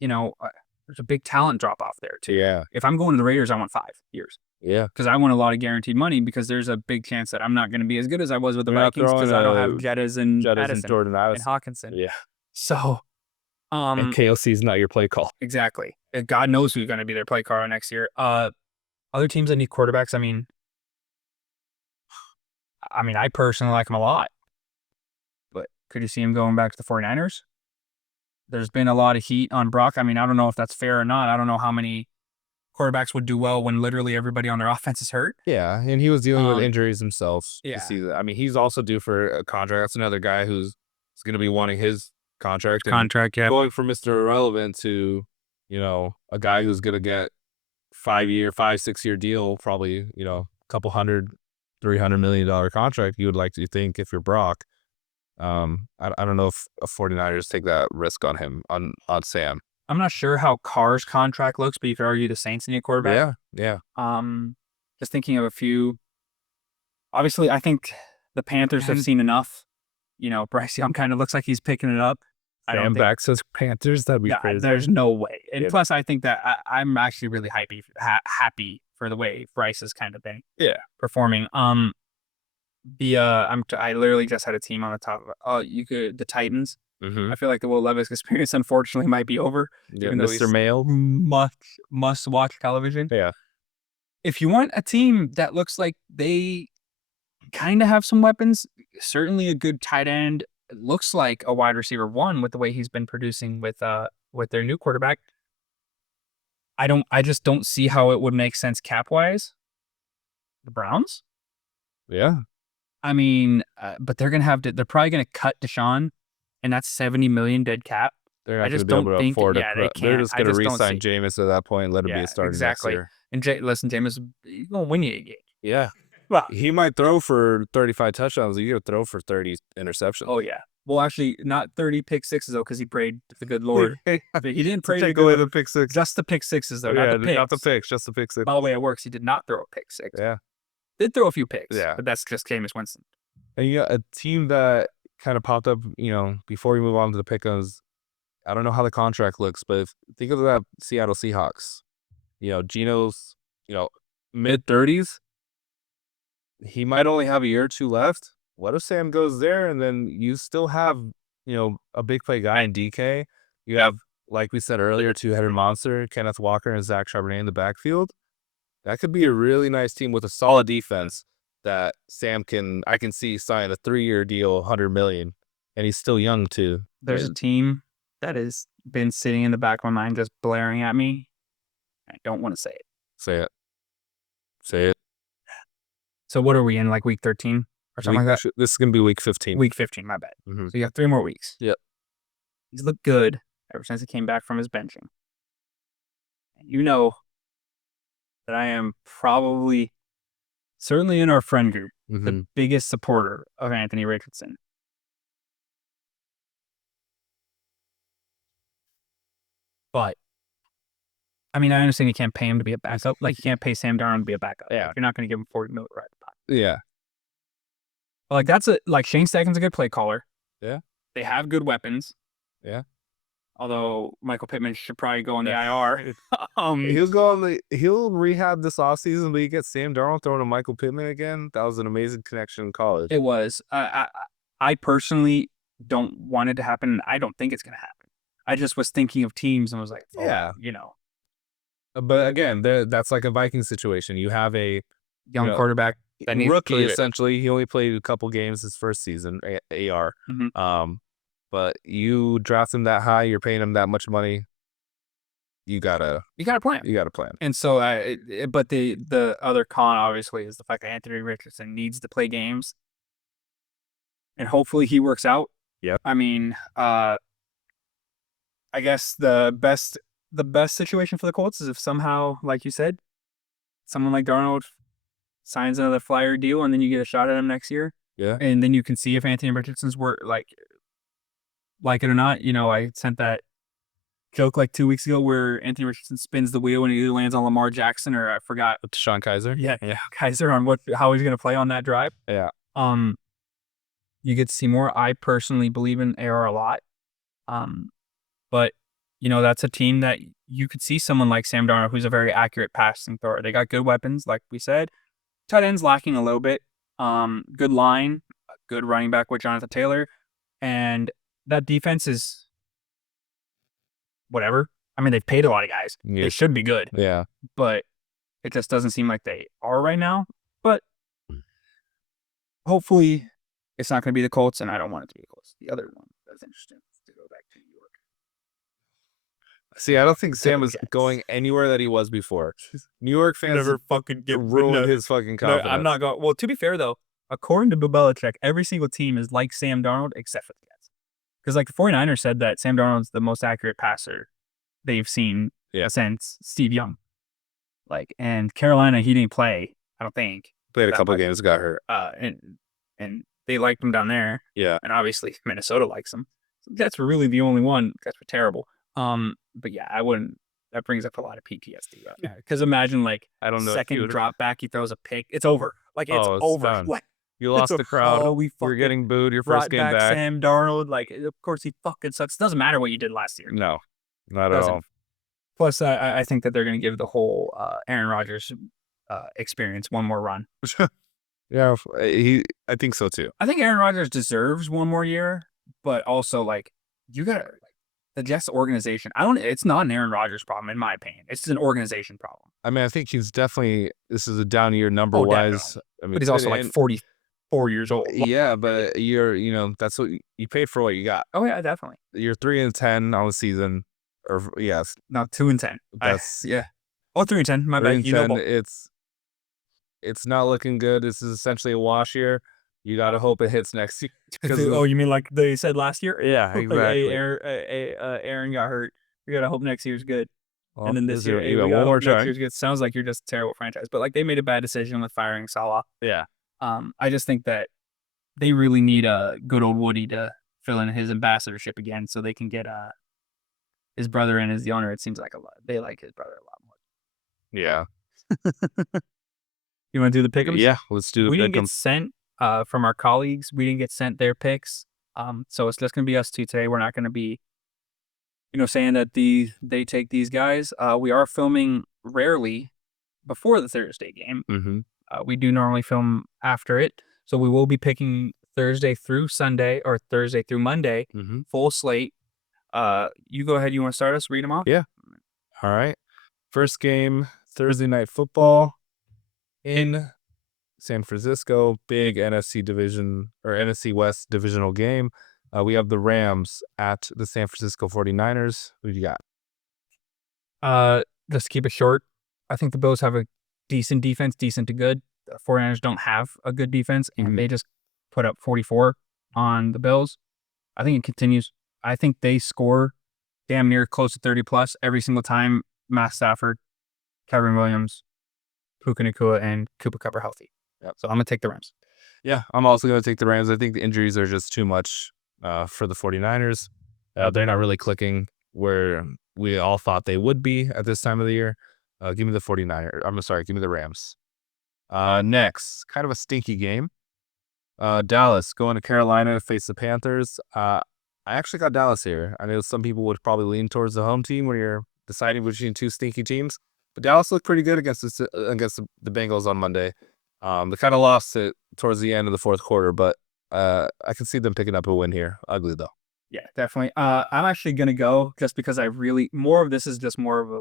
there's a big talent drop off there too. Yeah. If I'm going to the Raiders, I want 5 years. Yeah. Because I want a lot of guaranteed money, because there's a big chance that I'm not going to be as good as I was with the Vikings, because I don't have Jettas and Jordan Addison and Hawkinson. Yeah. So, and KLC is not your play call. Exactly. God knows who's going to be their play caller next year. Other teams that need quarterbacks, I mean, I personally like him a lot. But could you see him going back to the 49ers? There's been a lot of heat on Brock. I mean, I don't know if that's fair or not. I don't know how many quarterbacks would do well when literally everybody on their offense is hurt. Yeah, and he was dealing with injuries himself. Yeah. I mean, he's also due for a contract. That's another guy who's going to be wanting his contract. Yeah. Going from Mr. Irrelevant to, a guy who's going to get 5-6-year deal, probably, a couple $100, $300 million contract. You would like to think, if you're Brock. I don't know if 49ers take that risk on him, on Sam. I'm not sure how Carr's contract looks, but you could argue the Saints need a quarterback. Yeah. Just thinking of a few. Obviously, I think the Panthers have seen enough. Bryce Young kind of looks like he's picking it up. Sam backs his Panthers. That'd be crazy. There's no way. And plus, I think that I'm actually really happy for the way Bryce has kind of been performing. I literally just had a team on the top of it. The Titans. Mm-hmm. I feel like the Will Levis experience, unfortunately, might be over. Yeah, Mr. Mayo. Must watch television. Yeah. If you want a team that looks like they kind of have some weapons, certainly a good tight end. It looks like a wide receiver 1 with the way he's been producing with their new quarterback. I just don't see how it would make sense cap wise. The Browns. Yeah. I mean, but they're probably gonna cut Deshaun, and that's $70 million dead cap. They're not going to be able to afford it. They can't. They're just going to re-sign Jameis at that point and let him be a starter next year. And Jameis, he's going to win you a game. Yeah. Well, he might throw for 35 touchdowns. He'll throw for 30 interceptions. Oh, yeah. Well, actually, not 30 pick sixes, though, because he prayed to the good Lord. He didn't pray to take away the pick six. Just the pick sixes, though, not the picks. Just the pick six. By the way, it works. He did not throw a pick six. Yeah. Did throw a few picks. Yeah. But that's just Jameis Winston. And you got a team that kind of popped up, before we move on to the Pickems. I don't know how the contract looks, but think of that Seattle Seahawks. Geno's, mid-30s. He might only have a year or two left. What if Sam goes there and then you still have, a big play guy in DK? You have, like we said earlier, two-headed monster, Kenneth Walker and Zach Charbonnet in the backfield. That could be a really nice team with a solid defense that Sam I can see sign a 3-year deal, $100 million, and he's still young too. There's a team that has been sitting in the back of my mind just blaring at me. I don't want to say it. Say it. So what are we in, like week 13 or something like that? This is going to be week 15. Week 15, my bad. Mm-hmm. So you got 3 more weeks. Yep. He's looked good ever since he came back from his benching. you know that I am probably, certainly in our friend group, the biggest supporter of Anthony Richardson. But, I mean, I understand you can't pay him to be a backup. Like, you can't pay Sam Darnold to be a backup. Yeah. Like, you're not going to give him $40 million right at the top. Yeah. But, like, Shane Steichen's a good play caller. Yeah. They have good weapons. Yeah. Although Michael Pittman should probably go on the IR. He'll rehab this offseason, but you get Sam Darnold throwing to Michael Pittman again. That was an amazing connection in college. It was. I personally don't want it to happen. I don't think it's going to happen. I just was thinking of teams and was like, you know. But again, that's like a Viking situation. You have a young quarterback that needs rookie, essentially. He only played a couple games his first season, AR. But you draft him that high, you're paying him that much money. You gotta plan. You gotta plan. And so, but the other con obviously is the fact that Anthony Richardson needs to play games, and hopefully he works out. Yeah. I mean, I guess the best situation for the Colts is if somehow, like you said, someone like Darnold signs another flyer deal, and then you get a shot at him next year. Yeah. And then you can see if Anthony Richardson's work like it or not. You know, I sent that joke like 2 weeks ago where Anthony Richardson spins the wheel and he either lands on Lamar Jackson or I forgot. Deshaun Kaiser. Yeah. Kaiser on how he's going to play on that drive. Yeah. You get to see more. I personally believe in AR a lot. But, you know, that's a team that you could see someone like Sam Darnold, who's a very accurate passing thrower. They got good weapons, like we said. Tight end's lacking a little bit. Good line, good running back with Jonathan Taylor. And that defense is whatever. I mean, they've paid a lot of guys. Yeah. They should be good. Yeah. But it just doesn't seem like they are right now. But hopefully it's not going to be the Colts, and I don't want it to be the Colts. The other one that's interesting to go back to New York. See, I don't think Sam is going anywhere that he was before. New York fans never fucking ruined his fucking confidence. No, I'm not going. Well, to be fair, though, according to Belichick, every single team is like Sam Darnold except for the Jets. Because, like, the 49ers said that Sam Darnold's the most accurate passer they've seen since Steve Young. Like, and Carolina, he didn't play, I don't think. Played a couple of games, got hurt. And they liked him down there. Yeah. And obviously, Minnesota likes him. So that's really the only one. That's terrible. But yeah, I wouldn't. That brings up a lot of PTSD. Because imagine, like, I don't know, second drop back, he throws a pick. It's over. Like, it's over. Done. Like, you lost the crowd. We're getting booed your first game back. Sam Darnold, like, of course he fucking sucks. Doesn't matter what you did last year. No, not at all. Plus, I think that they're going to give the whole Aaron Rodgers experience one more run. Yeah, I think so too. I think Aaron Rodgers deserves one more year, but also, like, you got to, the Jets organization. It's not an Aaron Rodgers problem, in my opinion. It's just an organization problem. I mean, I think he's definitely, this is a down year number wise. I mean, but he's also like 44 years old. Yeah, but that's what you paid for what you got. Oh yeah, definitely. You're 3-10 on the season, or yes, not 2-10. That's 3-10. My bad. It's not looking good. This is essentially a wash year. You gotta hope it hits next year. You mean like they said last year? Yeah, exactly. Aaron got hurt. We gotta hope next year's good. Well, and then this year, you got one more try. Good. Sounds like you're just a terrible franchise. But, like, they made a bad decision with firing Salah. Yeah. I just think that they really need a good old Woody to fill in his ambassadorship again, so they can get his brother in as the owner. It seems like a lot. They like his brother a lot more. Yeah. You want to do the pickems? Yeah, let's do the pickems. We didn't get sent from our colleagues. We didn't get sent their picks. So it's just going to be us two today. We're not going to be, saying that they take these guys. We are filming rarely before the Thursday game. Mm-hmm. We do normally film after it. So we will be picking Thursday through Sunday or Thursday through Monday, full slate. You go ahead. You want to start us? Read them off? Yeah. All right. First game, Thursday Night Football in San Francisco. Big NFC division or NFC West divisional game. We have the Rams at the San Francisco 49ers. Who do you got? Just to keep it short, I think the Bills have a decent defense, decent to good. The 49ers don't have a good defense, and they just put up 44 on the Bills. I think it continues. I think they score damn near close to 30 plus every single time Matt Stafford, Kevin Williams, Puka Nacua, and Cooper Kupp are healthy. Yep. So I'm going to take the Rams. Yeah, I'm also going to take the Rams. I think the injuries are just too much for the 49ers. They're not really clicking where we all thought they would be at this time of the year. Give me the 49ers. I'm sorry, give me the Rams. Next, kind of a stinky game. Dallas going to Carolina to face the Panthers. I actually got Dallas here. I know some people would probably lean towards the home team when you're deciding between two stinky teams, but Dallas looked pretty good against the Bengals on Monday. They kind of lost it towards the end of the fourth quarter, but I can see them picking up a win here. Ugly though. Yeah, definitely. I'm actually going to go just because more of this is just more of a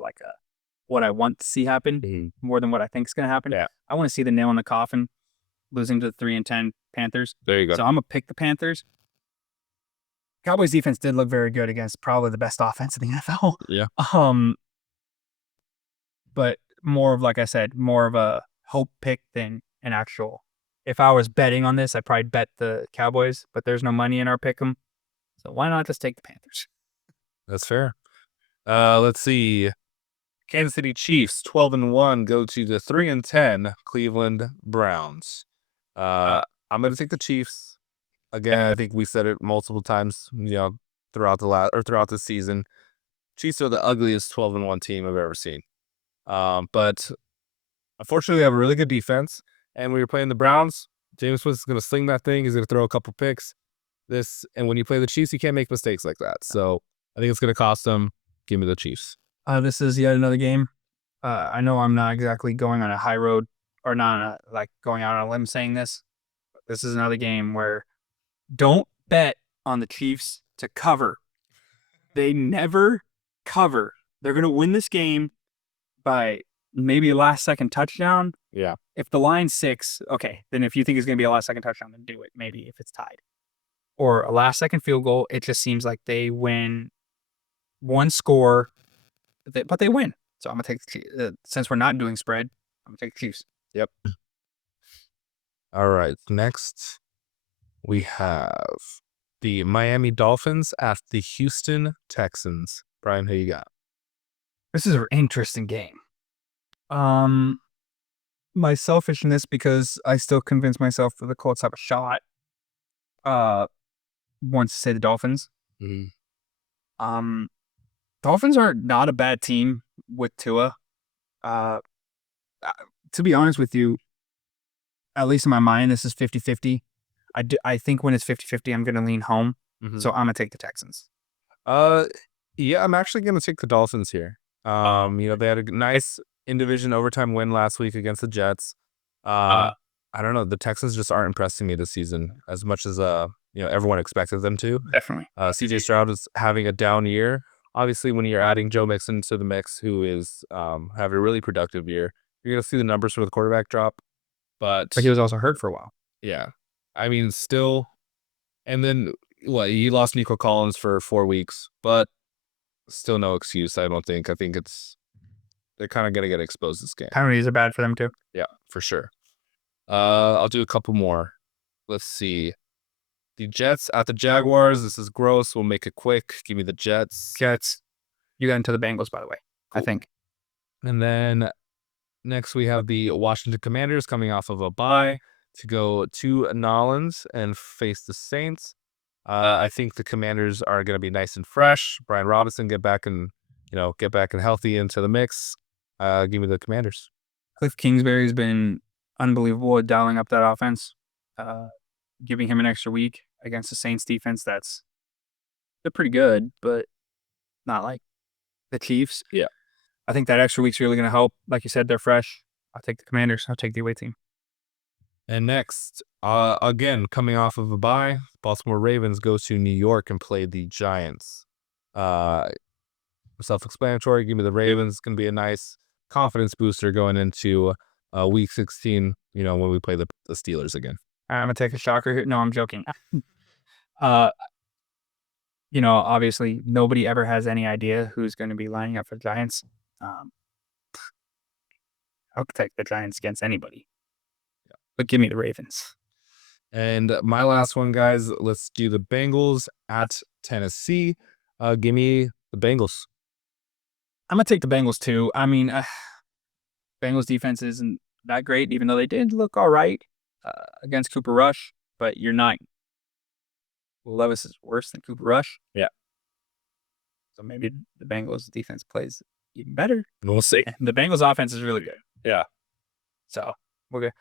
what I want to see happen more than what I think is going to happen. Yeah. I want to see the nail in the coffin losing to the 3-10 Panthers. There you go. So I'm going to pick the Panthers. Cowboys defense did look very good against probably the best offense in the NFL. Yeah. But more of, like I said, more of a hope pick than an actual. If I was betting on this, I'd probably bet the Cowboys, but there's no money in our Pickem. So why not just take the Panthers? That's fair. Let's see. Kansas City Chiefs 12-1 go to the 3-10 Cleveland Browns. I'm going to take the Chiefs. Again, I think we said it multiple times, throughout the season. Chiefs are the ugliest 12-1 team I've ever seen. But unfortunately, they have a really good defense. And when you're playing the Browns, Jameis Winston's going to sling that thing. He's going to throw a couple picks. And when you play the Chiefs, you can't make mistakes like that. So I think it's going to cost them. Give me the Chiefs. This is yet another game. I know I'm not exactly going on a high road or not going out on a limb saying this. But this is another game where don't bet on the Chiefs to cover. They never cover. They're going to win this game by maybe a last-second touchdown. Yeah. If the line's 6, okay, then if you think it's going to be a last-second touchdown, then do it, maybe, if it's tied. Or a last-second field goal, it just seems like they win one score, but they win. So I'm going to take since we're not doing spread, I'm going to take the Chiefs. Yep. All right, next we have the Miami Dolphins at the Houston Texans. Brian, who you got? This is an interesting game. My selfishness, because I still convince myself that the Colts have a shot, wants to say the Dolphins. Mm-hmm. Dolphins are not a bad team with Tua. To be honest with you, at least in my mind, this is 50-50. I think when it's 50-50, I'm going to lean home. Mm-hmm. So I'm going to take the Texans. Yeah, I'm actually going to take the Dolphins here. They had a nice in-division overtime win last week against the Jets. I don't know. The Texans just aren't impressing me this season as much as everyone expected them to. Definitely. CJ Stroud is having a down year. Obviously, when you're adding Joe Mixon to the mix, who is having a really productive year, you're going to see the numbers for the quarterback drop. But he was also hurt for a while. Yeah. I mean, still. And then, he lost Nico Collins for 4 weeks, but still no excuse, I don't think. I think they're kind of going to get exposed this game. Penalties are bad for them, too. Yeah, for sure. I'll do a couple more. Let's see. The Jets at the Jaguars. This is gross. We'll make it quick. Give me the Jets. You got into the Bengals, by the way, cool. I think. And then next we have the Washington Commanders coming off of a bye to go to Nolans and face the Saints. I think the Commanders are going to be nice and fresh. Brian Robinson get back and healthy into the mix. Give me the Commanders. Cliff Kingsbury's been unbelievable at dialing up that offense. Giving him an extra week against the Saints defense, they're pretty good, but not like the Chiefs. Yeah. I think that extra week's really going to help. Like you said, they're fresh. I'll take the Commanders. I'll take the away team. And next, again, coming off of a bye, Baltimore Ravens go to New York and play the Giants. Self-explanatory. Give me the Ravens. It's going to be a nice confidence booster going into Week 16, when we play the Steelers again. I'm going to take a shocker here. No, I'm joking. Obviously, nobody ever has any idea who's going to be lining up for the Giants. I'll take the Giants against anybody. But give me the Ravens. And my last one, guys, let's do the Bengals at Tennessee. Give me the Bengals. I'm gonna take the Bengals too. I mean, Bengals defense isn't that great, even though they did look all right against Cooper Rush. But you're not. Levis is worse than Cooper Rush. Yeah. So maybe the Bengals defense plays even better. We'll see. And the Bengals offense is really good. Yeah. So we're good.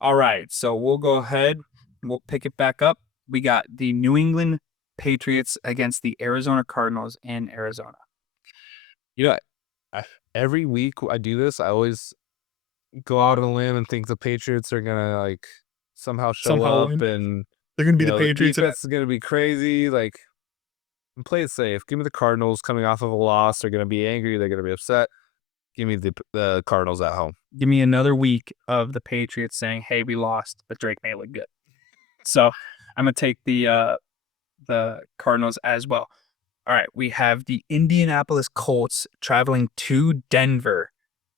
All right. So we'll go ahead. We'll pick it back up. We got the New England Patriots against the Arizona Cardinals in Arizona. You know, every week I do this, I always go out on a limb and think the Patriots are gonna like somehow show up win. and They're gonna be you the know, the Patriots. defense is gonna be crazy. Like, play it safe. Give me the Cardinals coming off of a loss. They're gonna be angry. They're gonna be upset. Give me the Cardinals at home. Give me another week of the Patriots saying, "Hey, we lost, but Drake may look good." So I'm gonna take the Cardinals as well. All right, we have the Indianapolis Colts traveling to Denver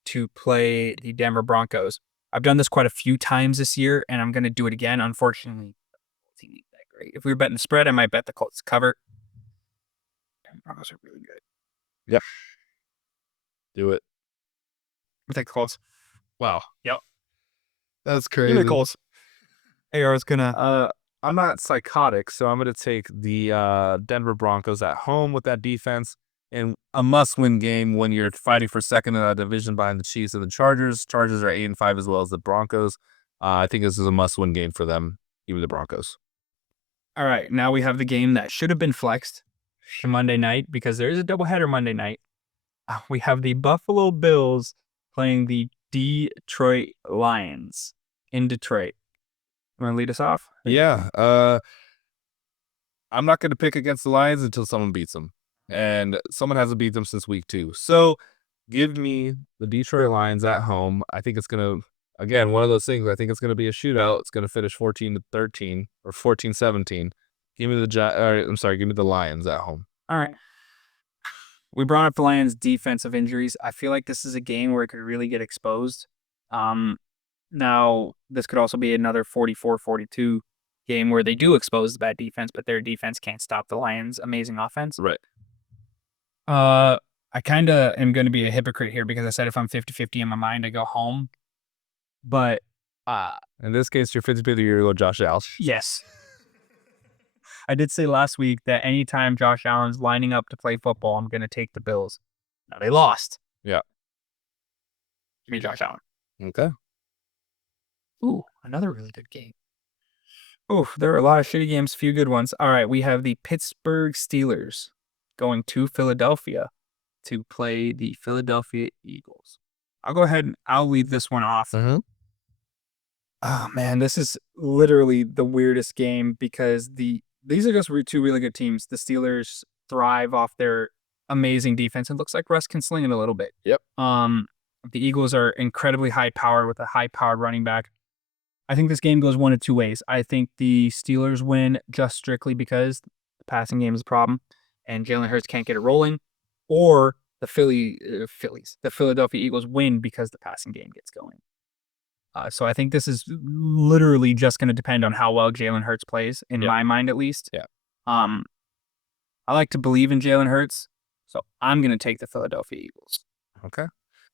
to play the Denver Broncos. I've done this quite a few times this year, and I'm gonna do it again. Unfortunately, the team ain't that great. If we were betting the spread, I might bet the Colts cover. The Broncos are really good. Yep. Do it. We take the Colts. Wow. Yep. That's Give crazy. me the Colts. AR is gonna. I'm not psychotic, so I'm going to take the Denver Broncos at home with that defense in a must-win game when you're fighting for second in a division behind the Chiefs and the Chargers. Chargers are 8-5 as well as the Broncos. I think this is a must-win game for them, even the Broncos. All right, now we have the game that should have been flexed to Monday night because there is a doubleheader Monday night. We have the Buffalo Bills playing the Detroit Lions in Detroit. You want to lead us off? Yeah. I'm not going to pick against the Lions until someone beats them. And someone hasn't beat them since week 2. So give me the Detroit Lions at home. I think it's going to, again, one of those things. I think it's going to be a shootout. It's going to finish 14-13 or 14-17. Give me give me the Lions at home. All right. We brought up the Lions' defensive injuries. I feel like this is a game where it could really get exposed. Now, this could also be another 44-42 game where they do expose the bad defense, but their defense can't stop the Lions' amazing offense. Right. I kind of am going to be a hypocrite here because I said if I'm 50-50 in my mind, I go home. But in this case, you're 50-50, you're going to go Josh Allen. Yes. I did say last week that anytime Josh Allen's lining up to play football, I'm going to take the Bills. Now, they lost. Yeah. Give me Josh Allen. Okay. Ooh, another really good game. Ooh, there are a lot of shitty games, few good ones. All right, we have the Pittsburgh Steelers going to Philadelphia to play the Philadelphia Eagles. I'll go ahead and I'll lead this one off. Mm-hmm. Oh, man, this is literally the weirdest game because these are just two really good teams. The Steelers thrive off their amazing defense. It looks like Russ can sling it a little bit. Yep. The Eagles are incredibly high powered with a high-powered running back. I think this game goes one of two ways. I think the Steelers win just strictly because the passing game is a problem and Jalen Hurts can't get it rolling, or the Philadelphia Eagles win because the passing game gets going. So I think this is literally just going to depend on how well Jalen Hurts plays, in my mind at least. Yeah. I like to believe in Jalen Hurts, so I'm going to take the Philadelphia Eagles. Okay.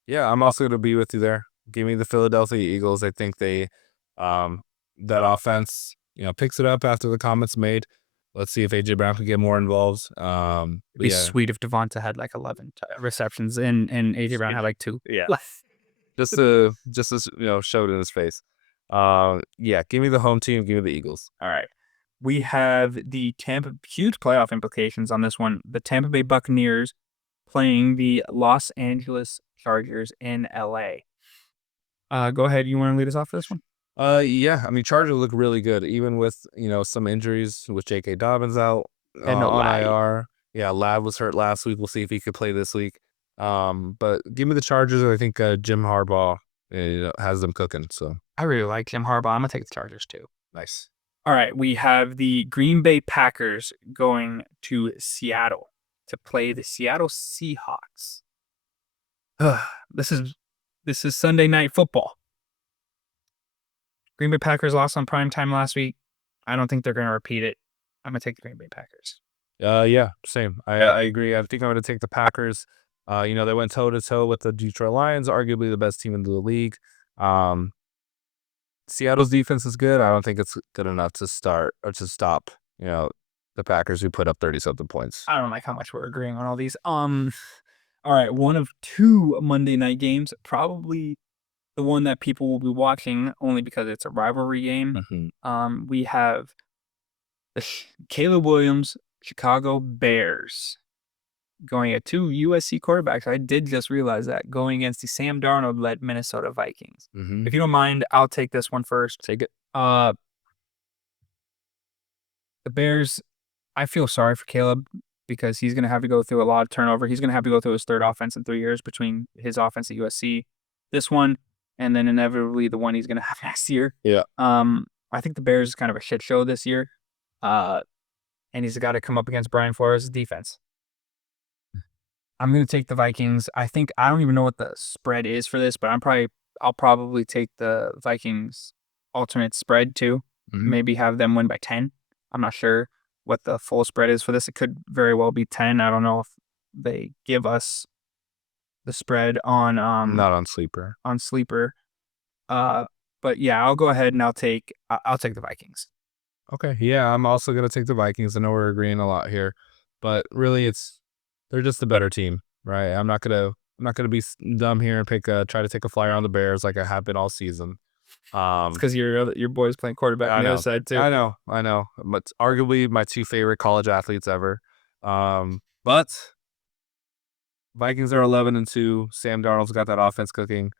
Yeah, I'm also going to be with you there. Give me the Philadelphia Eagles. I think they, that offense, picks it up after the comments made. Let's see if A.J. Brown can get more involved. It'd be sweet if Devonta had like 11 receptions and A.J. Brown had like 2. Yeah. just to show it in his face. Give me the home team. Give me the Eagles. All right. We have the huge playoff implications on this one. The Tampa Bay Buccaneers playing the Los Angeles Chargers in L.A. Go ahead. You want to lead us off for this one? Chargers look really good, even with, some injuries with J.K. Dobbins out and on IR. Yeah, Ladd was hurt last week. We'll see if he could play this week. But give me the Chargers. I think Jim Harbaugh has them cooking. So I really like Jim Harbaugh. I'm going to take the Chargers too. Nice. All right, we have the Green Bay Packers going to Seattle to play the Seattle Seahawks. This is Sunday Night Football. Green Bay Packers lost on primetime last week. I don't think they're going to repeat it. I'm going to take the Green Bay Packers. Yeah, same. I agree. I think I'm going to take the Packers. They went toe-to-toe with the Detroit Lions, arguably the best team in the league. Seattle's defense is good. I don't think it's good enough to start or to stop, the Packers who put up 30-something points. I don't like how much we're agreeing on all these. All right, one of two Monday night games, probably the one that people will be watching only because it's a rivalry game. Mhm. We have the Caleb Williams Chicago Bears going at two USC quarterbacks. I did just realize that, going against the Sam Darnold led Minnesota Vikings. Mhm. If you don't mind, I'll take this one first. Take it. The Bears, I feel sorry for Caleb because he's going to have to go through a lot of turnover. He's going to have to go through his third offense in 3 years between his offense at USC, this one, and then inevitably the one he's going to have next year. Yeah. I think the Bears is kind of a shit show this year. And he's got to come up against Brian Flores' defense. I'm going to take the Vikings. I don't even know what the spread is for this, but I'll probably take the Vikings alternate spread too. Mhm. Maybe have them win by 10. I'm not sure what the full spread is for this. It could very well be 10. I don't know if they give us the spread on Not on Sleeper. But yeah, I'll go ahead and I'll take the Vikings. Okay. Yeah, I'm also gonna take the Vikings. I know we're agreeing a lot here, but really, they're just a better team, right? I'm not gonna be dumb here and try to take a flyer on the Bears like I have been all season. Because your boy's playing quarterback on the other side too. I know. But arguably my two favorite college athletes ever. But Vikings are 11-2. Sam Darnold's got that offense cooking.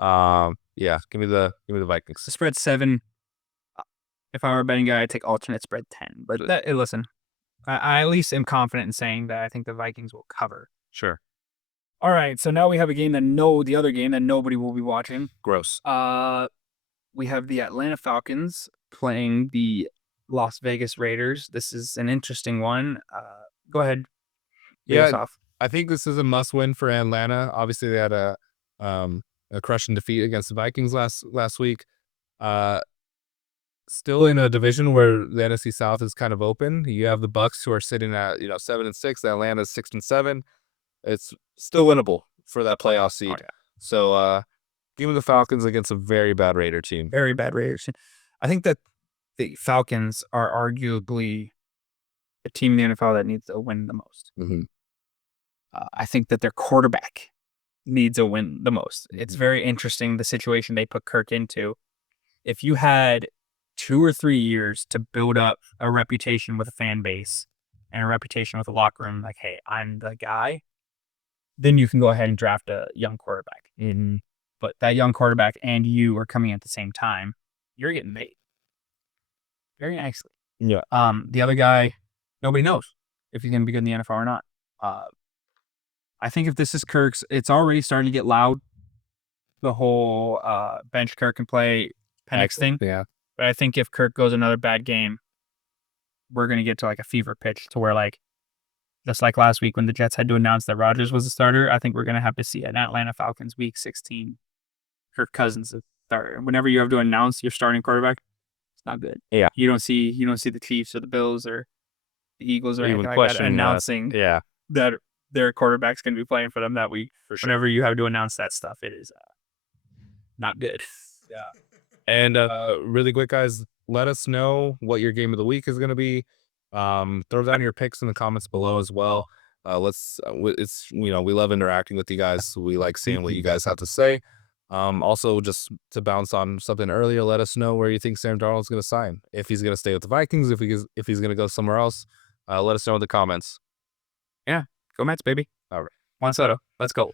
Yeah, give me the Vikings. The spread's 7. If I were a betting guy, I'd take alternate spread 10. But listen, I at least am confident in saying that I think the Vikings will cover. Sure. All right, so now we have the other game that nobody will be watching. Gross. We have the Atlanta Falcons playing the Las Vegas Raiders. This is an interesting one. Go ahead. Lead us off. I think this is a must-win for Atlanta. Obviously, they had a crushing defeat against the Vikings last week. Still in a division where the NFC South is kind of open. You have the Bucks who are sitting at 7-6. Atlanta's 6-7. It's still winnable for that playoff seed. Oh, yeah. So give me the Falcons against a very bad Raider team. Very bad Raiders. I think that the Falcons are arguably the team in the NFL that needs to win the most. Mm-hmm. I think that their quarterback needs a win the most. It's very interesting the situation they put Kirk into. If you had 2 or 3 years to build up a reputation with a fan base and a reputation with a locker room, like, hey, I'm the guy, then you can go ahead and draft a young quarterback. Mm-hmm. But that young quarterback and you are coming at the same time, you're getting made very nicely. Yeah. The other guy, nobody knows if he's going to be good in the NFL or not. I think if this is Kirk's, it's already starting to get loud. The whole bench Kirk and play Penix thing. Yeah. But I think if Kirk goes another bad game, we're going to get to like a fever pitch to where, like, just like last week when the Jets had to announce that Rodgers was the starter, I think we're going to have to see an Atlanta Falcons Week 16 Kirk Cousins is starter. Whenever you have to announce your starting quarterback, it's not good. Yeah. You don't see the Chiefs or the Bills or the Eagles or anything like that questioning announcing that their quarterback's going to be playing for them that week. For sure. Whenever you have to announce that stuff, it is not good. Yeah. And really quick, guys, let us know what your game of the week is going to be. Throw down your picks in the comments below as well. We love interacting with you guys. So we like seeing what you guys have to say. Also, just to bounce on something earlier, let us know where you think Sam Darnold's going to sign. If he's going to stay with the Vikings, if he's going to go somewhere else, let us know in the comments. Yeah, go Mets, baby. All right. Juan Soto, let's go.